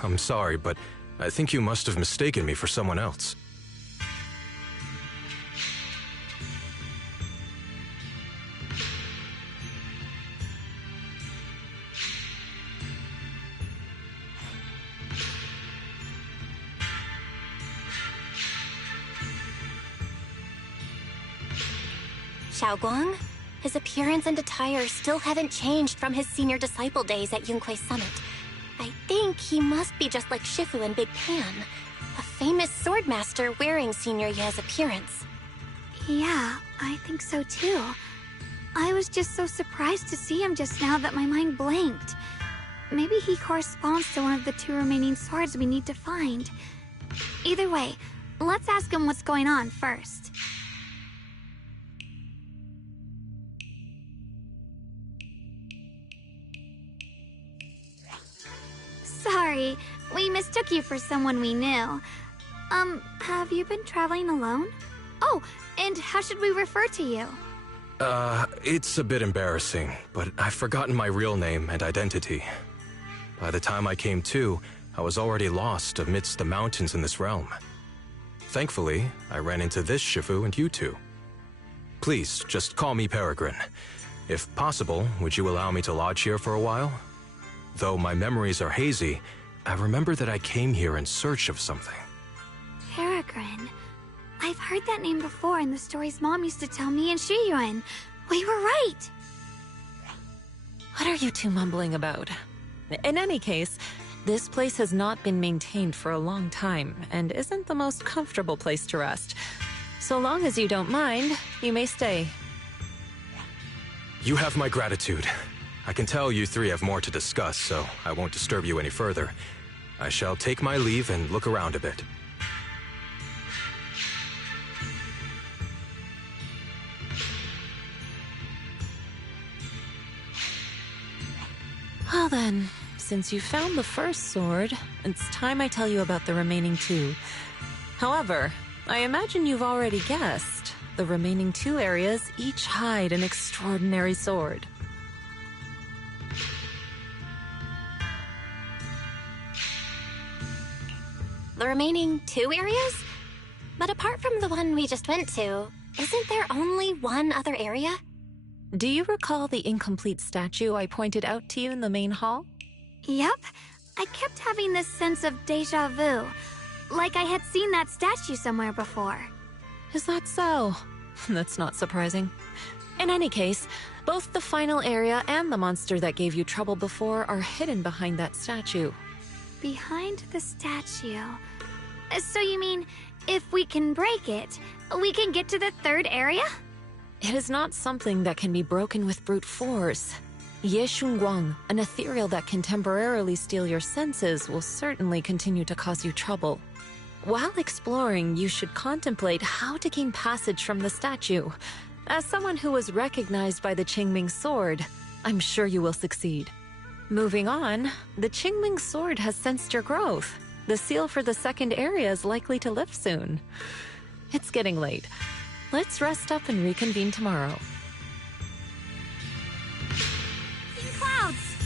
I'm sorry, but I think you must have mistaken me for someone else. Xiaoguang? His appearance and attire still haven't changed from his senior disciple days at Yunque Summit. I think he must be just like Shifu and Big Pan, a famous swordmaster wearing Senior Ye's appearance. Yeah, I think so too. I was just so surprised to see him just now that my mind blanked. Maybe he corresponds to one of the two remaining swords we need to find. Either way, let's ask him what's going on first. Sorry, we mistook you for someone we knew. Have you been traveling alone? Oh, and how should we refer to you? It's a bit embarrassing, but I've forgotten my real name and identity. By the time I came to, I was already lost amidst the mountains in this realm. Thankfully, I ran into this Shifu and you two. Please, just call me Peregrine. If possible, would you allow me to lodge here for a while? Though my memories are hazy, I remember that I came here in search of something. Peregrine. I've heard that name before in the stories Mom used to tell me and Shiyuan. We were right! What are you two mumbling about? In any case, this place has not been maintained for a long time and isn't the most comfortable place to rest. So long as you don't mind, you may stay. You have my gratitude. I can tell you three have more to discuss, so I won't disturb you any further. I shall take my leave and look around a bit. Well then, since you found the first sword, it's time I tell you about the remaining two. However, I imagine you've already guessed. The remaining two areas each hide an extraordinary sword. The remaining 2 areas? But apart from the one we just went to, isn't there only one other area? Do you recall the incomplete statue I pointed out to you in the main hall? Yep. I kept having this sense of deja vu. Like I had seen that statue somewhere before. Is that so? That's not surprising. In any case, both the final area and the monster that gave you trouble before are hidden behind that statue. Behind the statue. So you mean, if we can break it, we can get to the third area? It is not something that can be broken with brute force. Ye Shunguang, an ethereal that can temporarily steal your senses, will certainly continue to cause you trouble. While exploring, you should contemplate how to gain passage from the statue. As someone who was recognized by the Qingming sword, I'm sure you will succeed. Moving on, the Qingming sword has sensed your growth. The seal for the second area is likely to lift soon. It's getting late. Let's rest up and reconvene tomorrow. In clouds!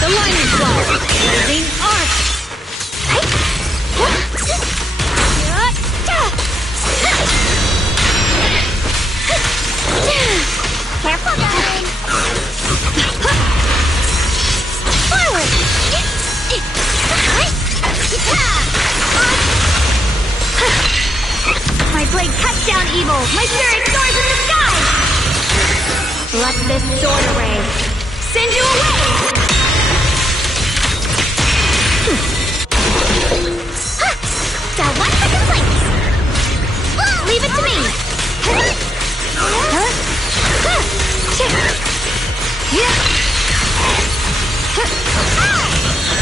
The lightning flow! Using arc! Careful, darling! Forward! My blade cuts down evil! My spirit soars in the sky! Let this sword array send you away! Got 1 second, please! Leave it to me!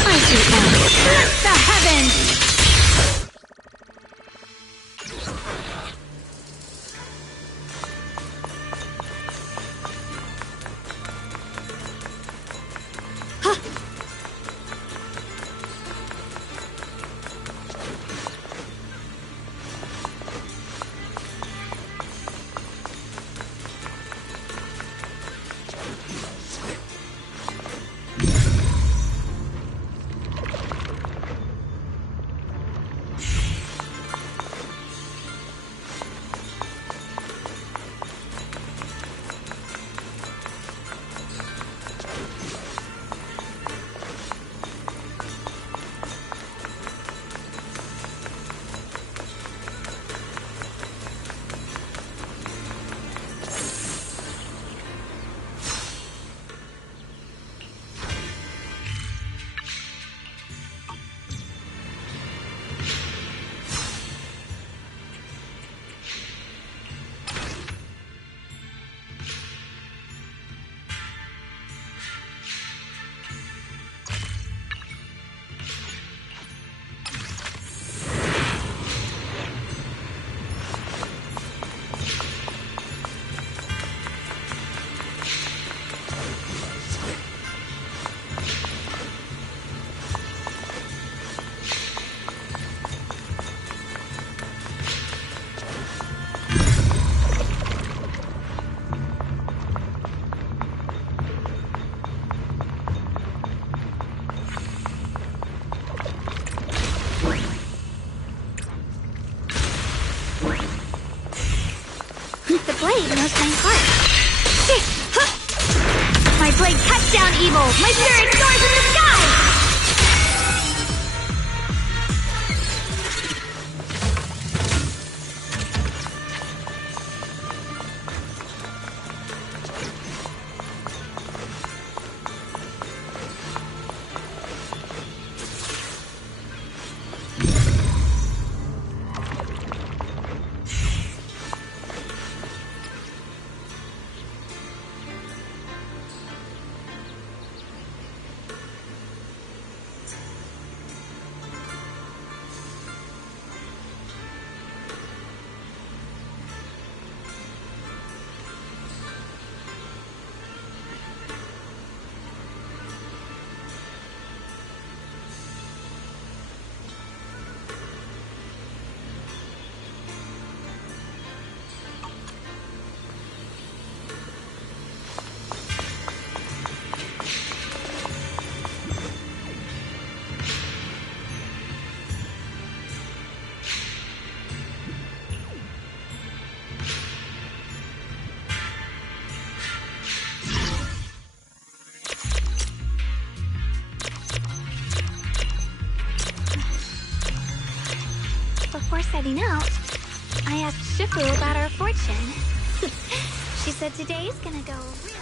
I see them! The heavens! the blade knows my heart. My blade cuts down evil! My spirit soars in the sky! Before setting out, I asked Shifu about our fortune. She said today's gonna go really...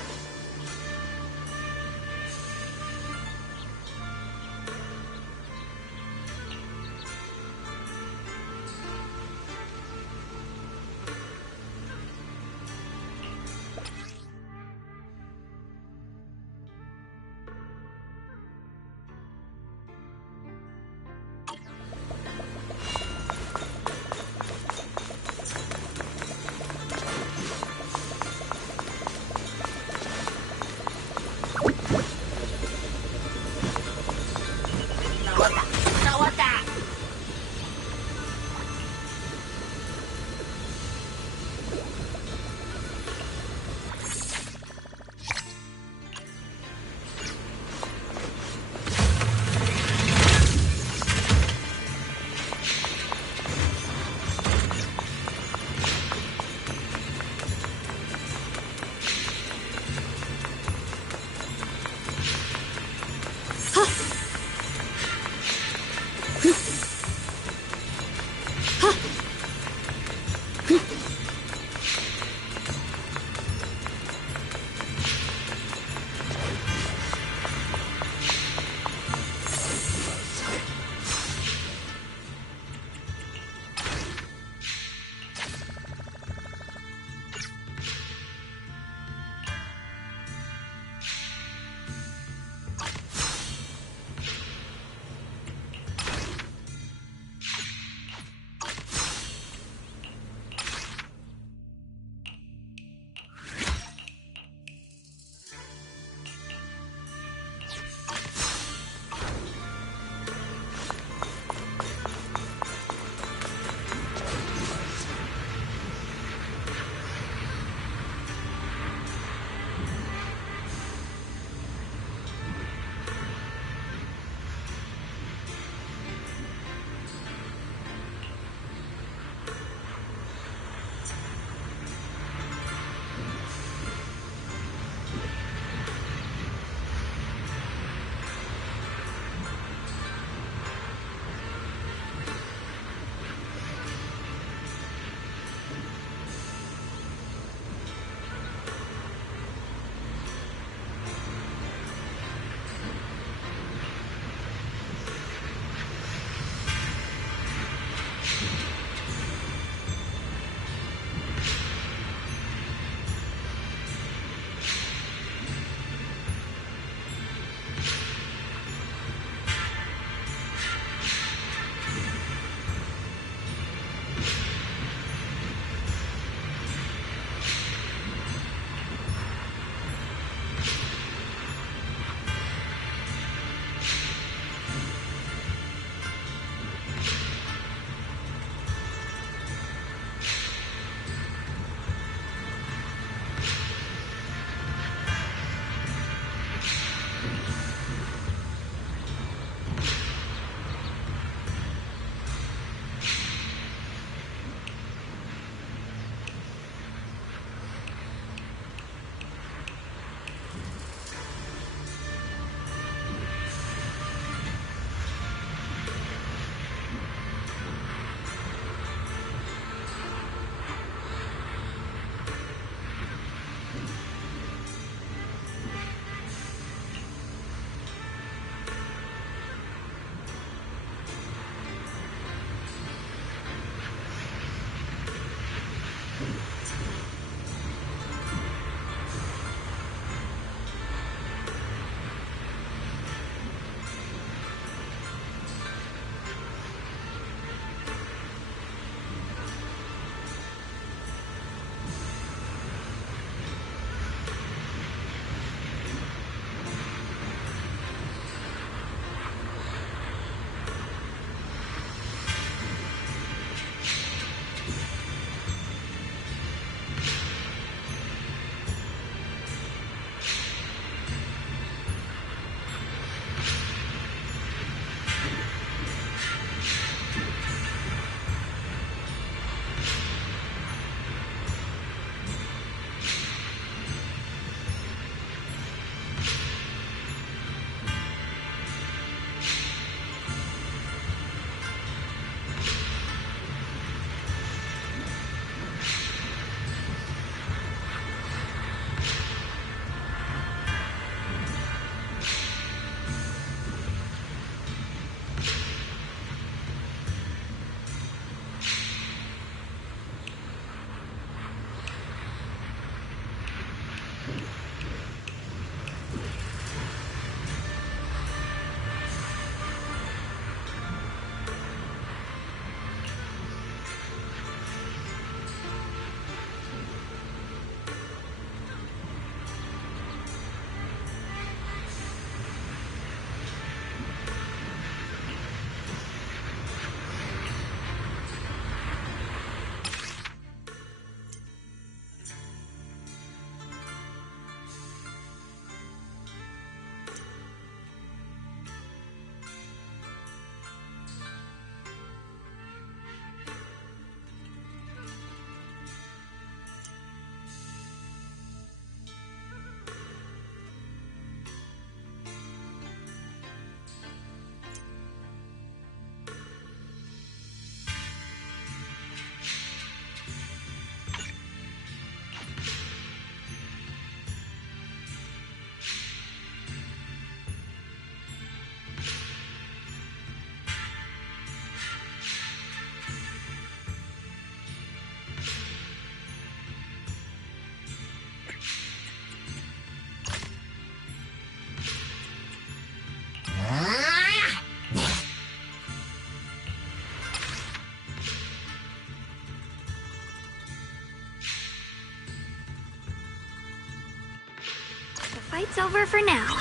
Fight's over for now.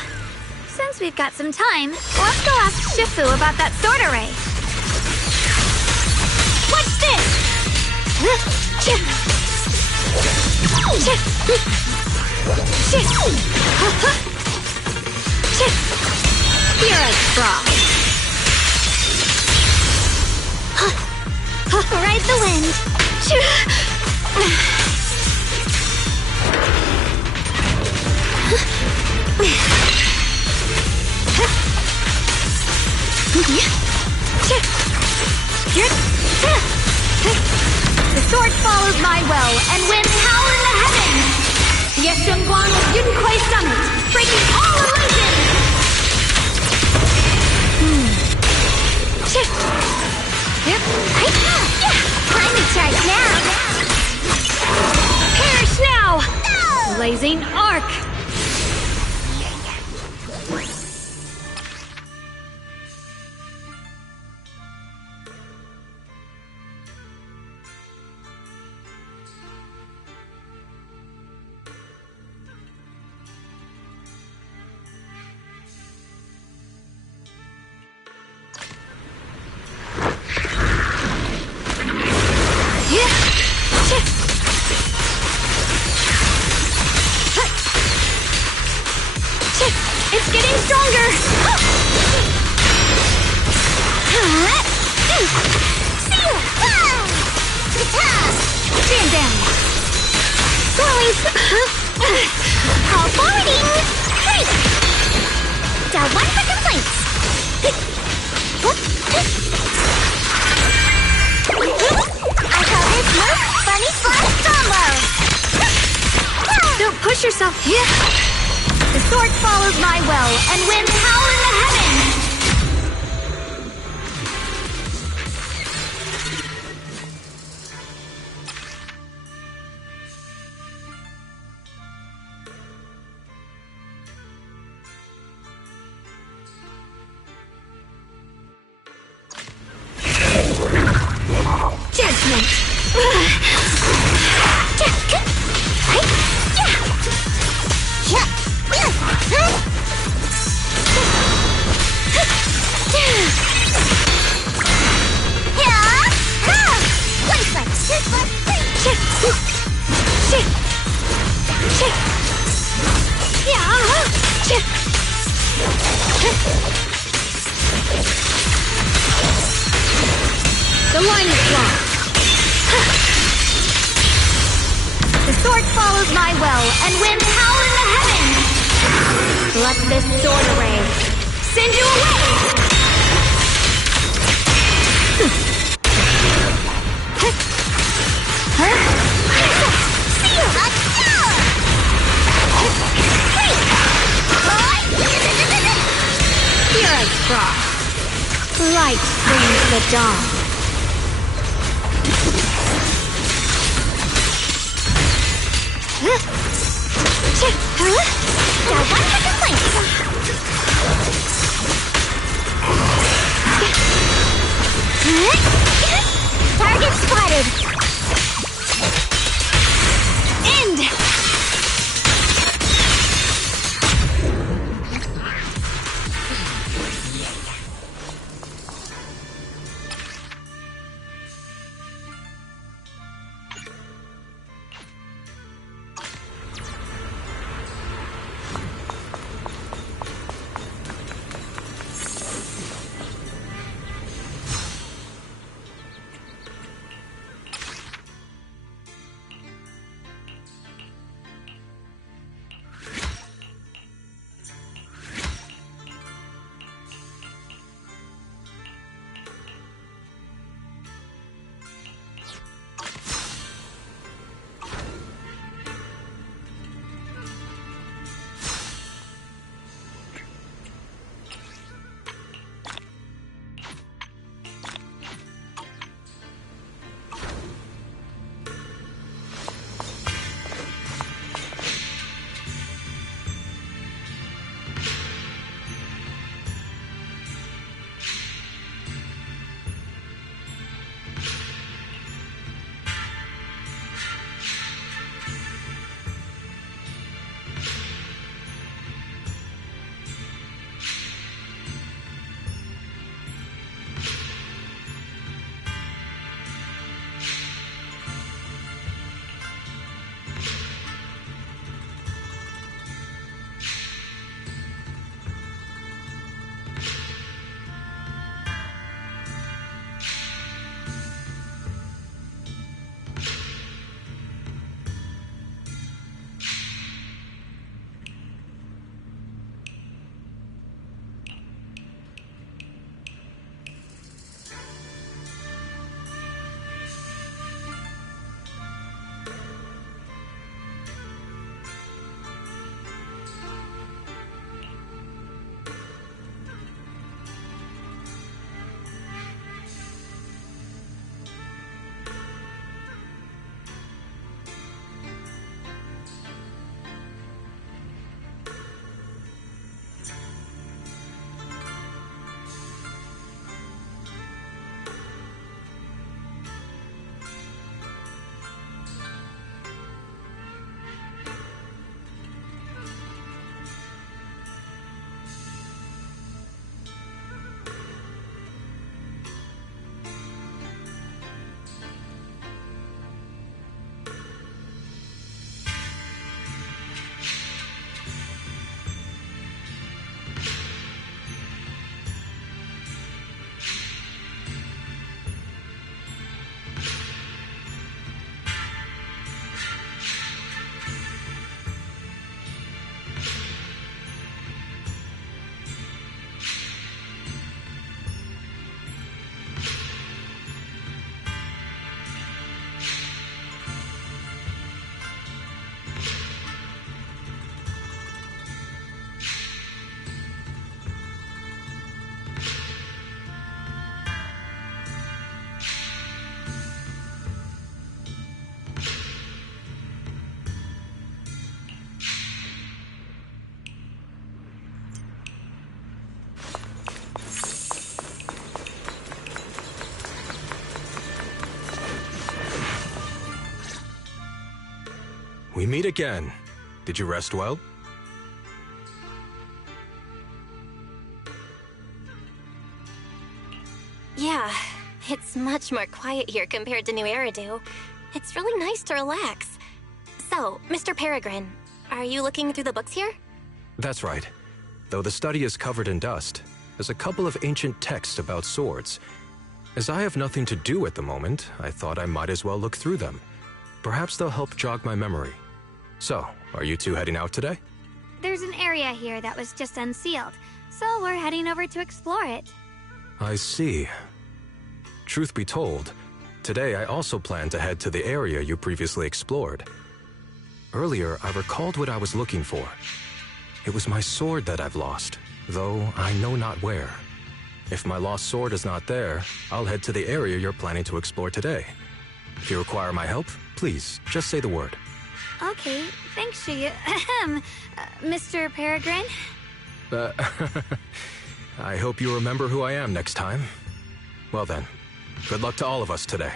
Since we've got some time, let's go ask Shifu about that sword array. What's this? Hero's Frost. Ride the wind. The sword follows my well and winds howl in the heavens. Yeshunguan of Yunquai Summit, breaking all illusions. Time to charge now. Perish now! Blazing Arc! It's getting stronger! Stand down! Call forwarding. Great. Down one for complaints. I call this move Bunny Slash Combo. Don't push yourself here! The sword follows my well and winds howl in the heavens! Judgment! The line is blocked. The sword follows my well and winds howl in the heavens. Let this sword array send you away. Hero's Frost. Light brings the dawn. Now one for complaints. Target spotted. End! we meet again. Did you rest well? Yeah, it's much more quiet here compared to New Eridu. It's really nice to relax. So, Mr. Peregrine, are you looking through the books here? That's right. Though the study is covered in dust, there's a couple of ancient texts about swords. As I have nothing to do at the moment, I thought I might as well look through them. Perhaps they'll help jog my memory. So, are you two heading out today? There's an area here that was just unsealed, so we're heading over to explore it. I see. Truth be told, today I also plan to head to the area you previously explored. Earlier, I recalled what I was looking for. It was my sword that I've lost, though I know not where. If my lost sword is not there, I'll head to the area you're planning to explore today. If you require my help, please, just say the word. Okay, thanks, Mr. Peregrine. I hope you remember who I am next time. Well then, good luck to all of us today.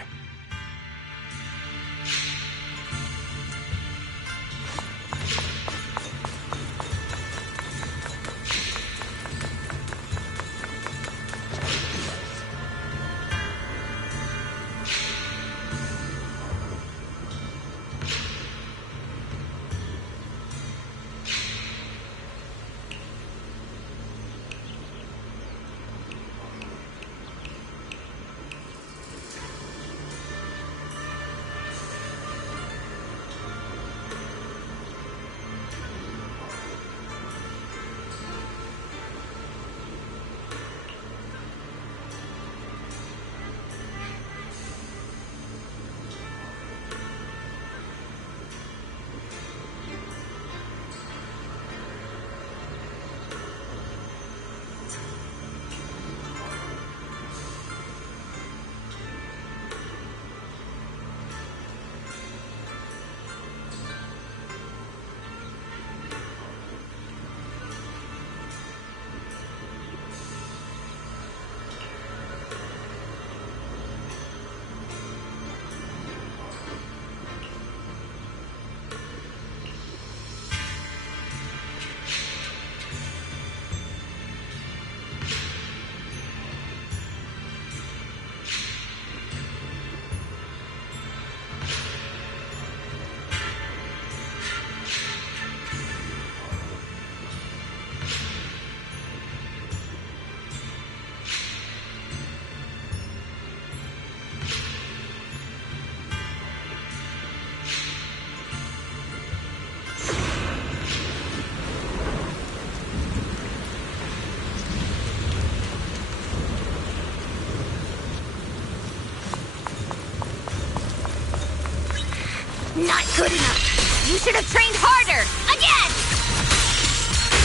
Not good enough! You should have trained harder! Again!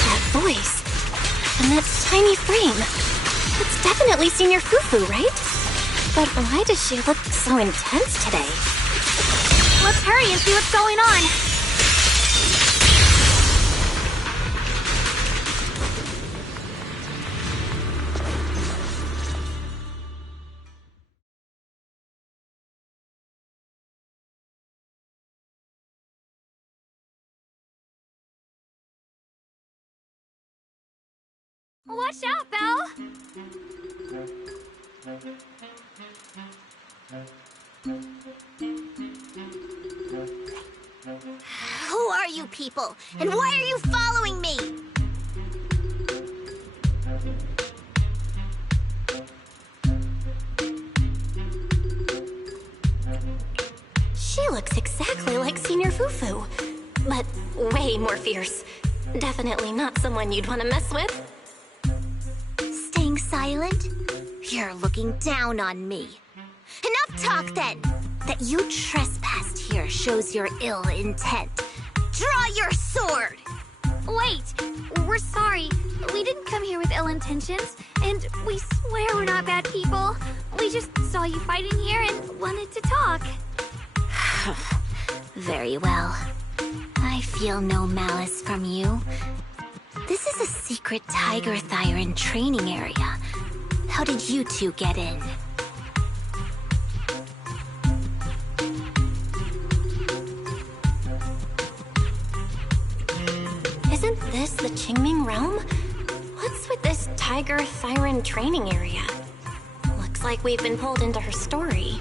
That voice. And that tiny frame. It's definitely Seeker Fufu, right? But why does she look so intense today? Let's hurry and see what's going on. Watch out, Belle! Who are you people? And why are you following me? She looks exactly like Seeker Fufu, but way more fierce. Definitely not someone you'd want to mess with. Staying silent? You're looking down on me. Enough talk then! That you trespassed here shows your ill intent. Draw your sword! Wait! We're sorry. We didn't come here with ill intentions, and we swear we're not bad people. We just saw you fighting here and wanted to talk. Very well. I feel no malice from you. This is a secret Tiger Thyron training area. How did you two get in? the Qingming realm? What's with this Tiger Thyran training area? Looks like we've been pulled into her story.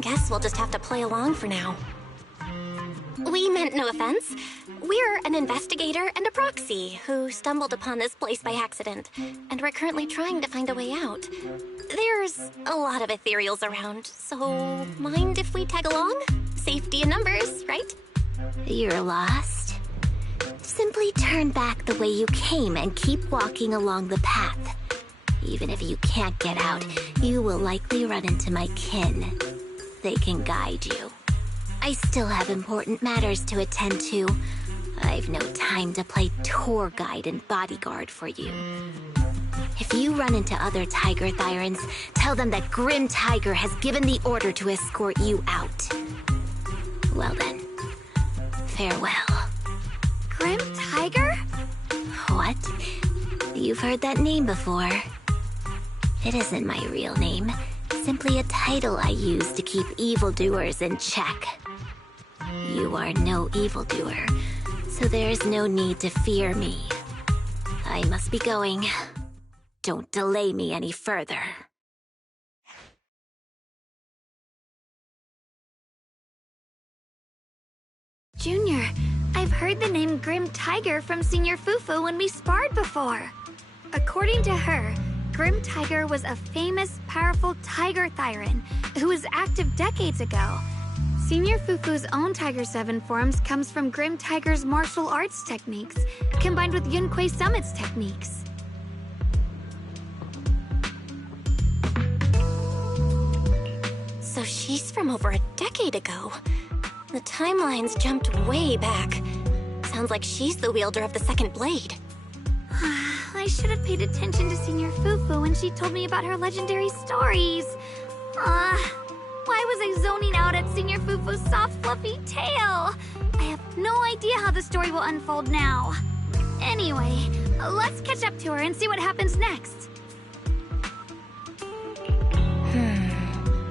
Guess we'll just have to play along for now. We meant no offense. We're an investigator and a proxy who stumbled upon this place by accident, and we're currently trying to find a way out. There's a lot of ethereals around, so mind if we tag along? Safety in numbers, right? You're lost? Simply turn back the way you came and keep walking along the path. Even if you can't get out, you will likely run into my kin. They can guide you. I still have important matters to attend to. I've no time to play tour guide and bodyguard for you. If you run into other Tiger Thyrans, tell them that Grim Tiger has given the order to escort you out. Well then, farewell. Grim Tiger? What? You've heard that name before. It isn't my real name, simply a title I use to keep evildoers in check. You are no evildoer, so there is no need to fear me. I must be going. Don't delay me any further. Junior, I've heard the name Grim Tiger from Senior Fufu when we sparred before. According to her, Grim Tiger was a famous, powerful Tiger Thyran who was active decades ago. Senior Fufu's own Tiger 7 forms comes from Grim Tiger's martial arts techniques, combined with Yun Kuei Summit's techniques. So she's from over a decade ago. The timelines jumped way back. Sounds like she's the wielder of the second blade. I should have paid attention to Senior Fufu when she told me about her legendary stories. Why was I zoning out at Senior Fufu's soft, fluffy tail? I have no idea how the story will unfold now. Anyway, let's catch up to her and see what happens next.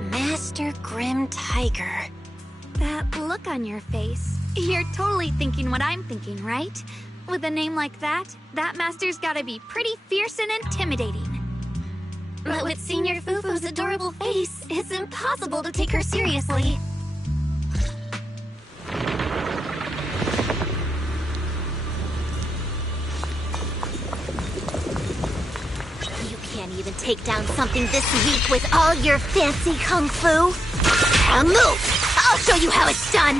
Master Grim Tiger. That look on your face. You're totally thinking what I'm thinking, right? With a name like that master's gotta be pretty fierce and intimidating. But with Senior Fufu's adorable face, it's impossible to take her seriously. You can't even take down something this weak with all your fancy kung fu. Now move! I'll show you how it's done!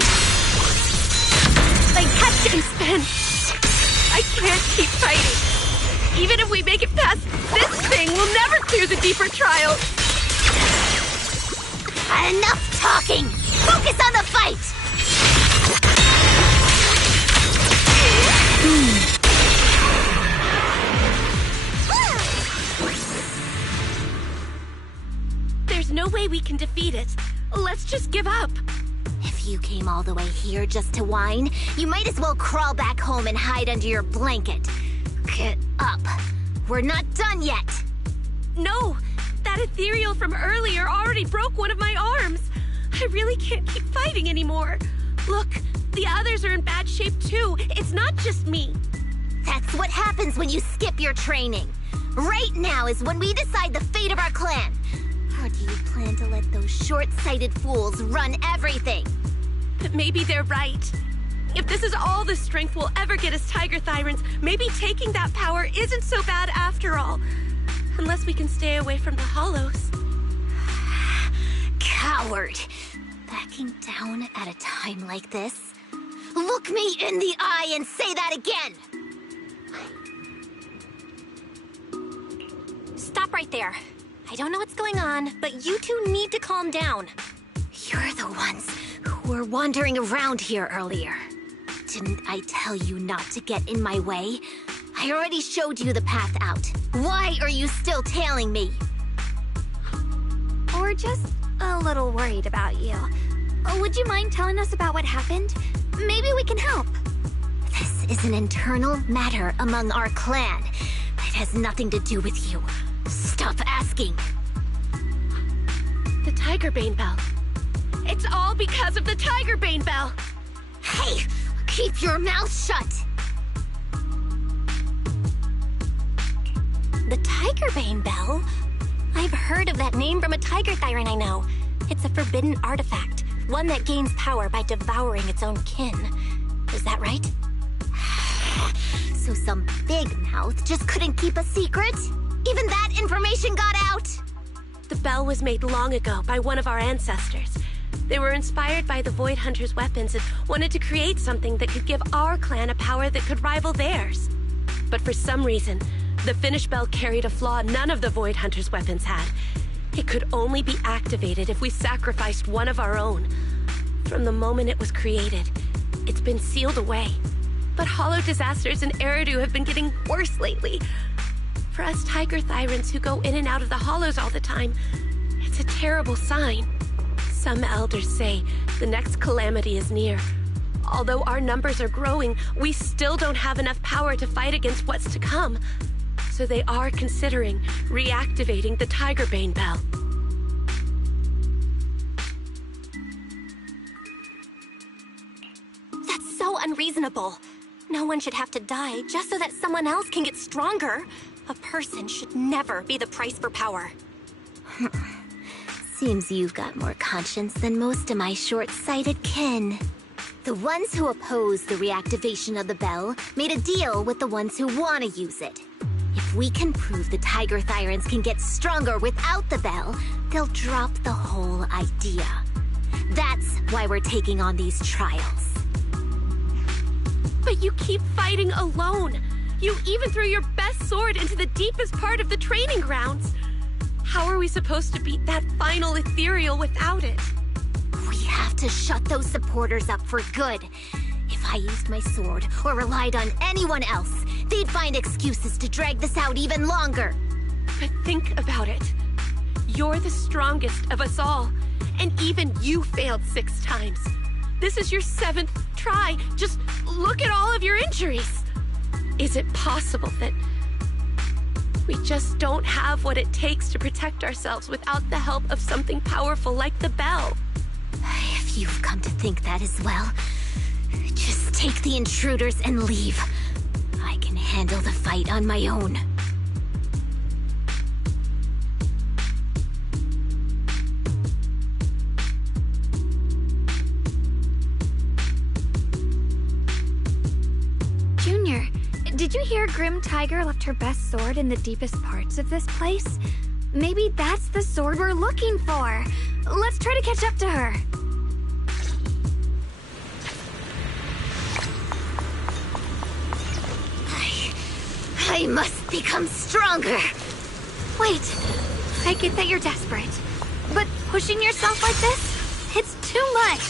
My catching spin! I can't keep fighting. Even if we make it past this thing, we'll never clear the deeper trials. Enough talking! Focus on the fight! There's no way we can defeat it. Let's just give up. If you came all the way here just to whine, you might as well crawl back home and hide under your blanket. Get up. We're not done yet. No, that ethereal from earlier already broke one of my arms. I really can't keep fighting anymore. Look, the others are in bad shape too. It's not just me. That's what happens when you skip your training. Right now is when we decide the fate of our clan. Or do you plan to let those short-sighted fools run everything? But maybe they're right. If this is all the strength we'll ever get as Tiger Thyrans, maybe taking that power isn't so bad after all. Unless we can stay away from the Hollows. Coward! Backing down at a time like this? Look me in the eye and say that again! Stop right there. I don't know what's going on, but you two need to calm down. You're the ones who were wandering around here earlier. Didn't I tell you not to get in my way? I already showed you the path out. Why are you still tailing me? Or just a little worried about you. Would you mind telling us about what happened? Maybe we can help. This is an internal matter among our clan. It has nothing to do with you. Stop asking. The Tiger Bane Bell. It's all because of the Tiger Bane Bell. Hey! Keep your mouth shut! The Tigerbane Bell? I've heard of that name from a tiger thyron I know. It's a forbidden artifact, one that gains power by devouring its own kin. Is that right? So some big mouth just couldn't keep a secret? Even that information got out? The bell was made long ago by one of our ancestors. They were inspired by the Void Hunter's weapons and wanted to create something that could give our clan a power that could rival theirs. But for some reason, the finished bell carried a flaw none of the Void Hunter's weapons had. It could only be activated if we sacrificed one of our own. From the moment it was created, it's been sealed away. But hollow disasters in Eridu have been getting worse lately. For us tiger thyrans who go in and out of the hollows all the time, it's a terrible sign. Some elders say the next calamity is near. Although our numbers are growing, we still don't have enough power to fight against what's to come. So they are considering reactivating the Tigerbane Bell. That's so unreasonable. No one should have to die just so that someone else can get stronger. A person should never be the price for power. Seems you've got more conscience than most of my short-sighted kin. The ones who oppose the reactivation of the bell made a deal with the ones who want to use it. If we can prove the Tiger Thyrans can get stronger without the bell, they'll drop the whole idea. That's why we're taking on these trials. But you keep fighting alone. You even threw your best sword into the deepest part of the training grounds. How are we supposed to beat that final ethereal without it? We have to shut those supporters up for good. If I used my sword or relied on anyone else, they'd find excuses to drag this out even longer. But think about it. You're the strongest of us all, and even you failed 6 times. This is your 7th try. Just look at all of your injuries. Is it possible that we just don't have what it takes to protect ourselves without the help of something powerful like the bell? If you've come to think that as well, just take the intruders and leave. I can handle the fight on my own. Junior, did you hear Grim Tiger left her best sword in the deepest parts of this place? Maybe that's the sword we're looking for. Let's try to catch up to her. I must become stronger. Wait, I get that you're desperate, but pushing yourself like this, it's too much.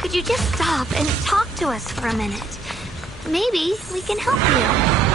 Could you just stop and talk to us for a minute? Maybe we can help you.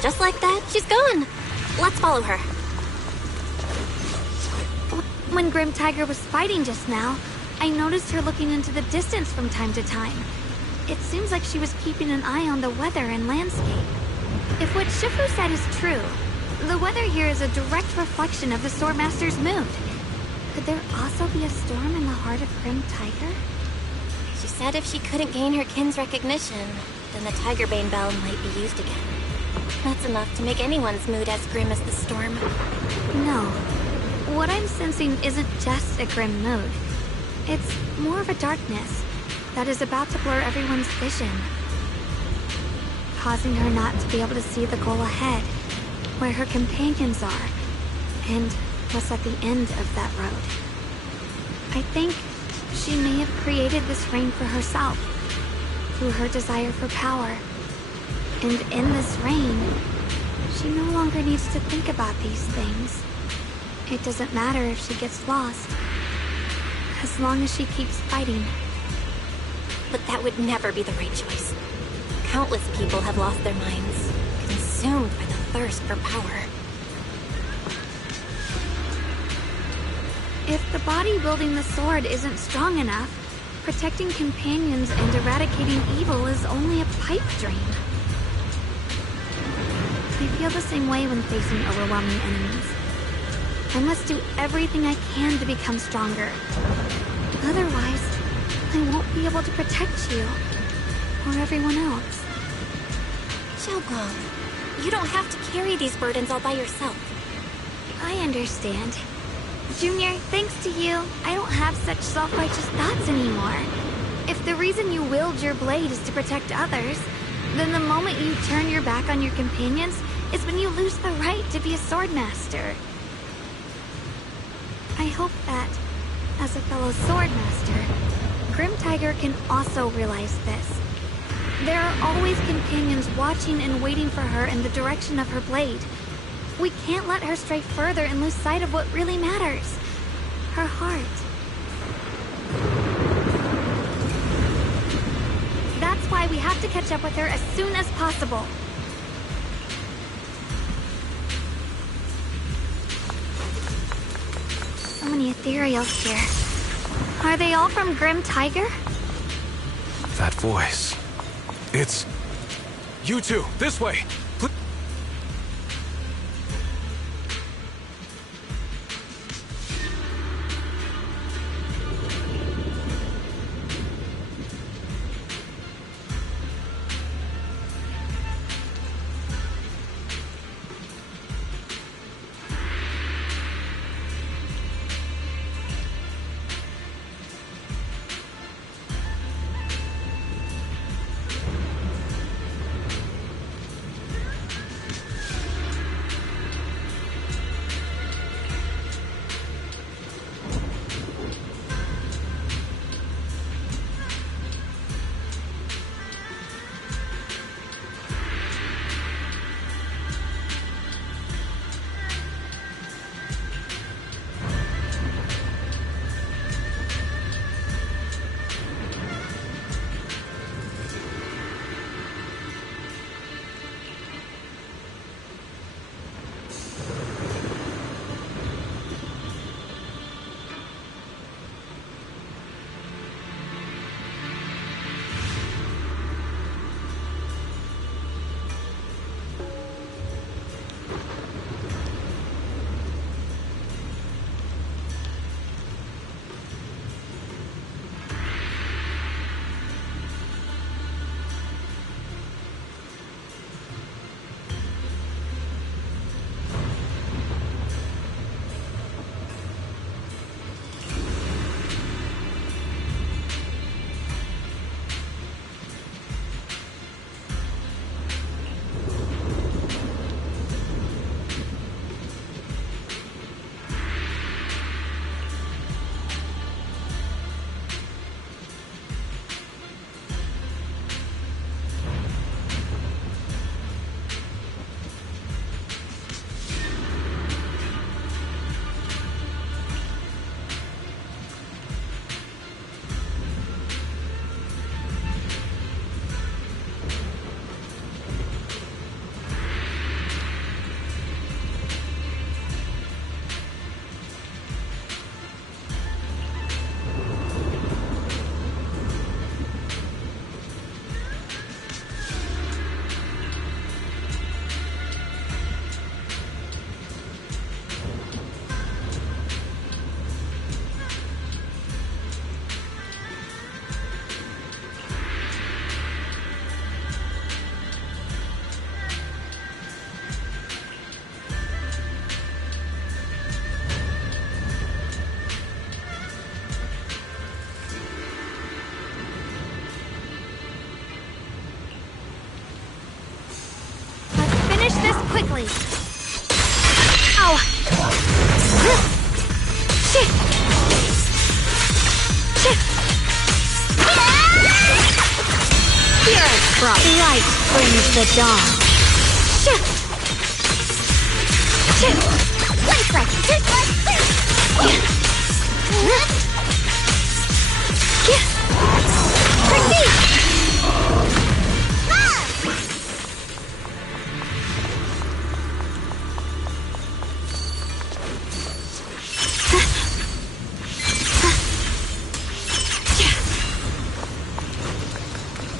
Just like that, she's gone. Let's follow her. When Grim Tiger was fighting just now, I noticed her looking into the distance from time to time. It seems like she was keeping an eye on the weather and landscape. If what Shifu said is true, the weather here is a direct reflection of the Swordmaster's mood. Could there also be a storm in the heart of Grim Tiger? She said if she couldn't gain her kin's recognition, then the Tigerbane Bell might be used again. That's enough to make anyone's mood as grim as the storm. No. What I'm sensing isn't just a grim mood. It's more of a darkness that is about to blur everyone's vision, causing her not to be able to see the goal ahead, where her companions are, and what's at the end of that road. I think she may have created this rain for herself, through her desire for power. And in this rain, she no longer needs to think about these things. It doesn't matter if she gets lost, as long as she keeps fighting. But that would never be the right choice. Countless people have lost their minds, consumed by the thirst for power. If the body wielding the sword isn't strong enough, protecting companions and eradicating evil is only a pipe dream. I feel the same way when facing overwhelming enemies. I must do everything I can to become stronger. Otherwise, I won't be able to protect you, or everyone else. Xiaoguang, you don't have to carry these burdens all by yourself. I understand. Junior, thanks to you, I don't have such self-righteous thoughts anymore. If the reason you wield your blade is to protect others, then the moment you turn your back on your companions is when you lose the right to be a swordmaster. I hope that, as a fellow swordmaster, Grim Tiger can also realize this. There are always companions watching and waiting for her in the direction of her blade. We can't let her stray further and lose sight of what really matters. Her heart. That's why we have to catch up with her as soon as possible. So many ethereals here. Are they all from Grim Tiger? That voice. It's... You two, this way! quickly. Ow! Shit! Shit! Here! Light brings the dawn. Shit! Shit! Light like this. Proceed!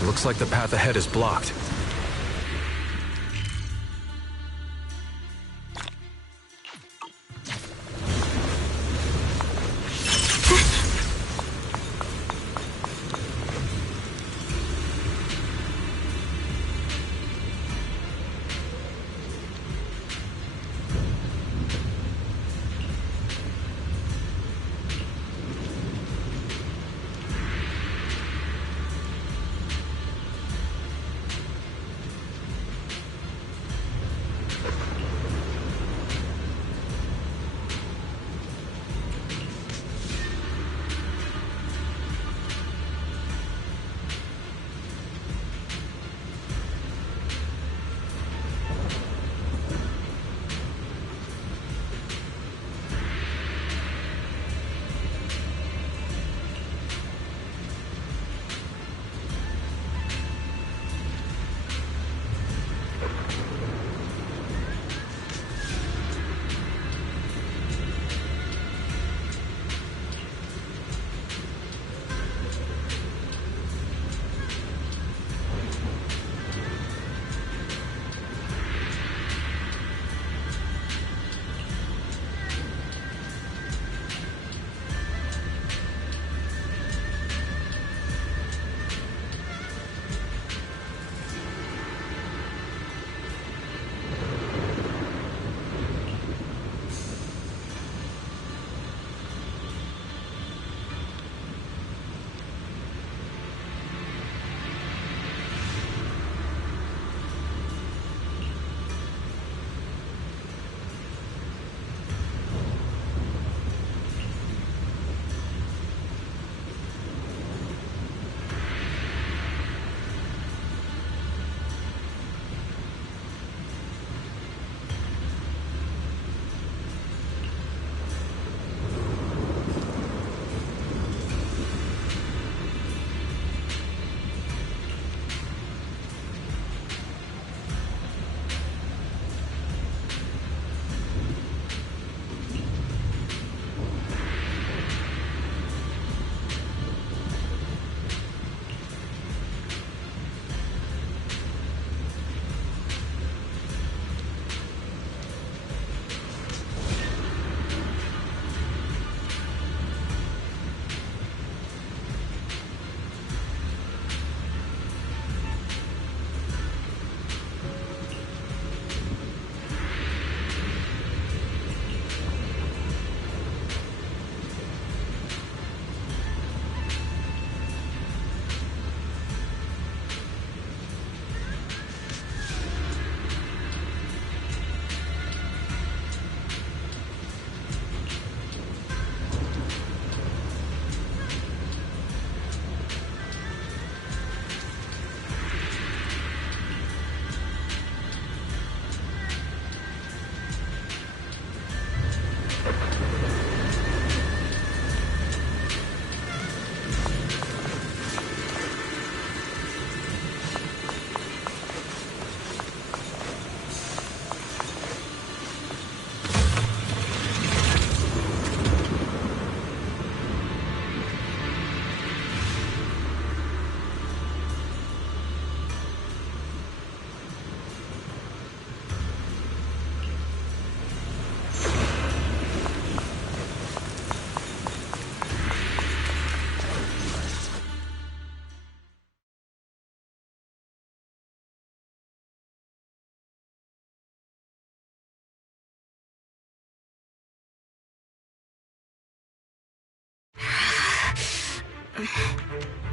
Looks like the path ahead is blocked.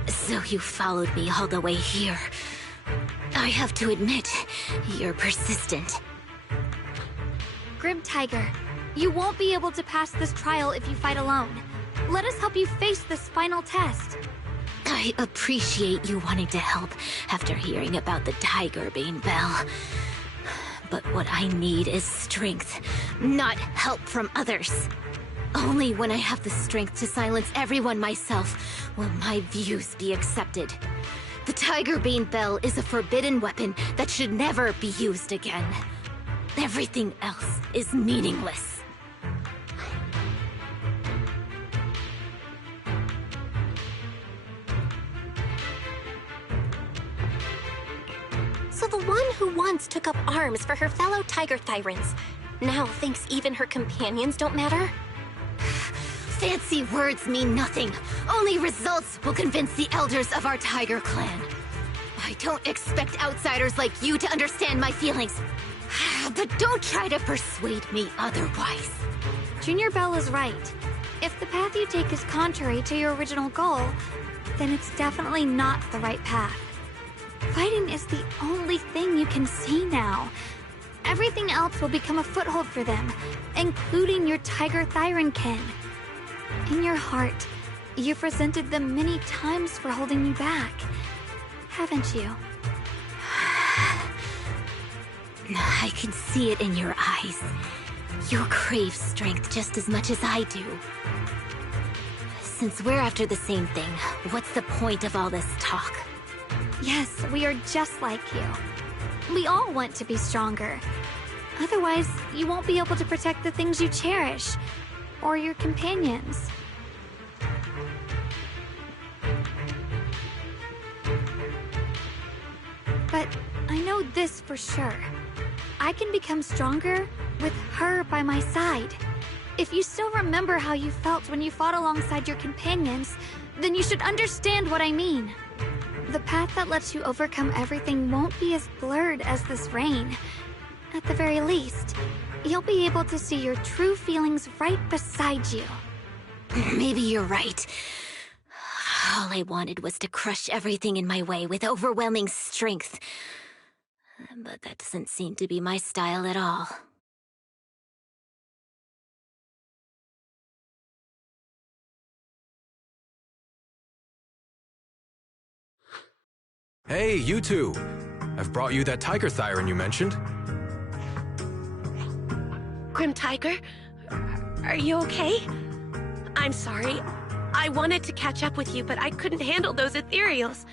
So you followed me all the way here. I have to admit, you're persistent. Grim Tiger, you won't be able to pass this trial if you fight alone. Let us help you face this final test. I appreciate you wanting to help after hearing about the Tiger Bane Bell. But what I need is strength, not help from others. Only when I have the strength to silence everyone myself will my views be accepted. The Tiger Bane Bell is a forbidden weapon that should never be used again. Everything else is meaningless. So the one who once took up arms for her fellow Tiger Thyrans now thinks even her companions don't matter? Fancy words mean nothing. Only results will convince the elders of our Tiger Clan. I don't expect outsiders like you to understand my feelings. But don't try to persuade me otherwise. Junior Bell is right. If the path you take is contrary to your original goal, then it's definitely not the right path. Fighting is the only thing you can see now. Everything else will become a foothold for them, including your Tiger Thyran kin. In your heart, you've resented them many times for holding you back, haven't you? I can see it in your eyes. You crave strength just as much as I do. Since we're after the same thing, what's the point of all this talk? Yes, we are just like you. We all want to be stronger. Otherwise, you won't be able to protect the things you cherish, or your companions. But I know this for sure. I can become stronger with her by my side. If you still remember how you felt when you fought alongside your companions, then you should understand what I mean. The path that lets you overcome everything won't be as blurred as this rain. At the very least, you'll be able to see your true feelings right beside you. Maybe you're right. All I wanted was to crush everything in my way with overwhelming strength. But that doesn't seem to be my style at all. Hey, you two! I've brought you that Tiger Thyran you mentioned. Grim Tiger, are you okay? I'm sorry. I wanted to catch up with you, but I couldn't handle those ethereals.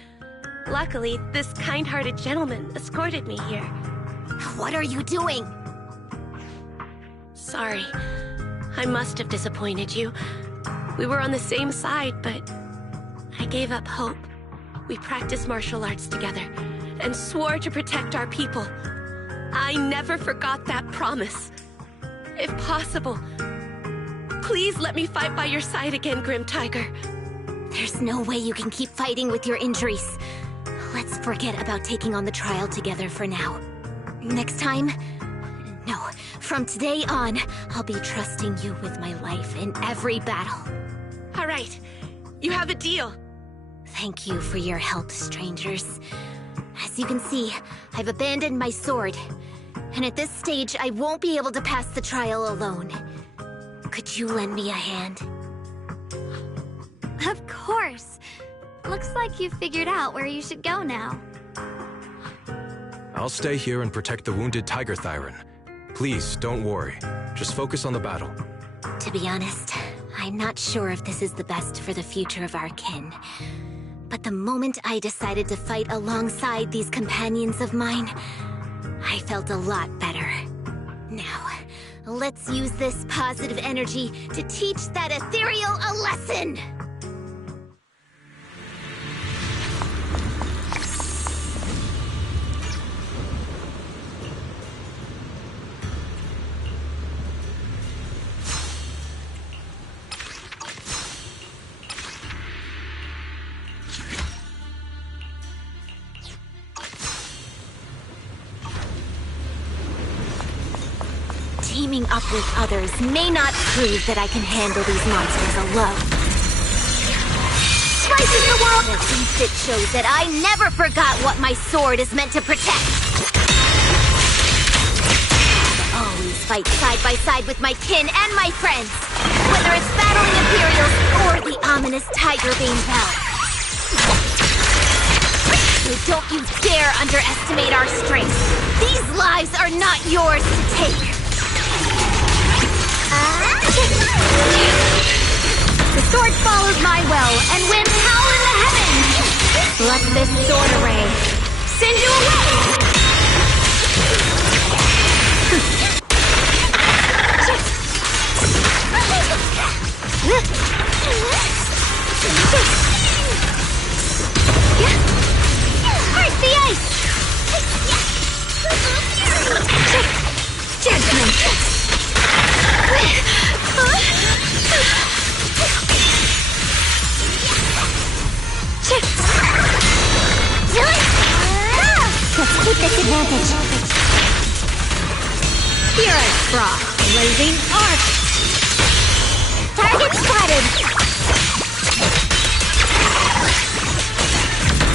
Luckily, this kind-hearted gentleman escorted me here. What are you doing? Sorry. I must have disappointed you. We were on the same side, but I gave up hope. We practiced martial arts together and swore to protect our people. I never forgot that promise. If possible, please let me fight by your side again, Grim Tiger. There's no way you can keep fighting with your injuries. Let's forget about taking on the trial together for now. Next time? No, from today on, I'll be trusting you with my life in every battle. All right, you have a deal. Thank you for your help, strangers. As you can see, I've abandoned my sword. And at this stage, I won't be able to pass the trial alone. Could you lend me a hand? Of course. Looks like you've figured out where you should go now. I'll stay here and protect the wounded Tiger Thyran. Please, don't worry. Just focus on the battle. To be honest, I'm not sure if this is the best for the future of our kin. But the moment I decided to fight alongside these companions of mine, I felt a lot better. Now, let's use this positive energy to teach that ethereal a lesson! Teaming up with others may not prove that I can handle these monsters alone. Slices the world! At least it shows that I never forgot what my sword is meant to protect. I'll always fight side by side with my kin and my friends, whether it's battling Imperials or the ominous Tiger Bane Bell. So don't you dare underestimate our strength. These lives are not yours to take. The sword follows my will and winds howl in the heavens. Let this sword array send you away. Break the ice! Judgment! Let's keep this advantage. Spirit Frost, blazing arc. Target spotted.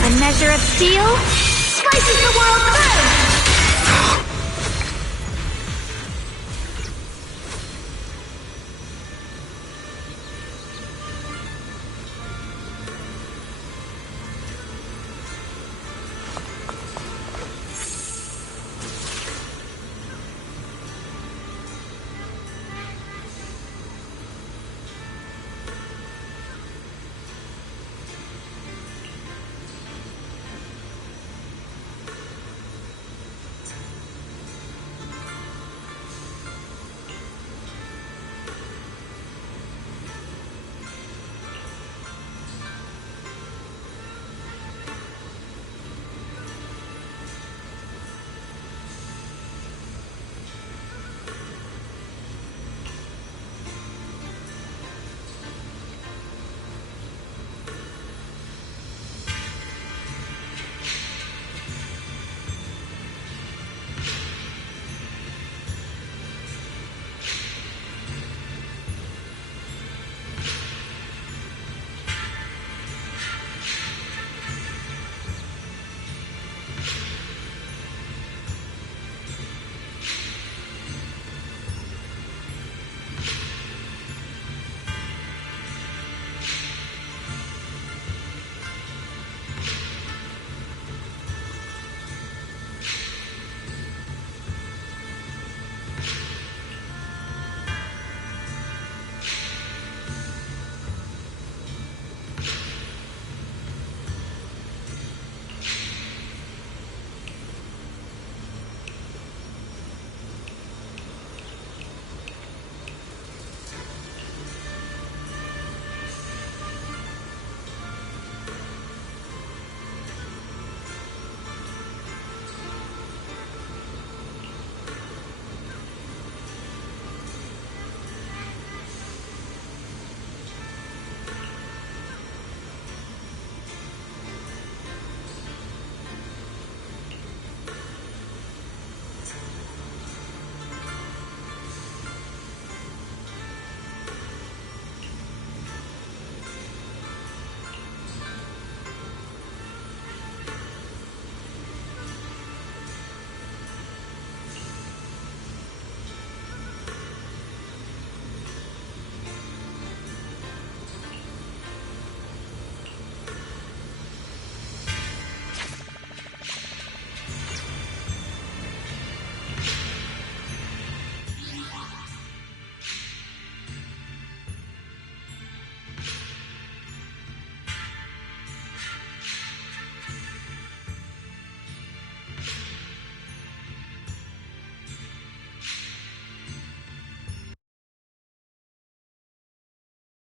A measure of steel slices the world through.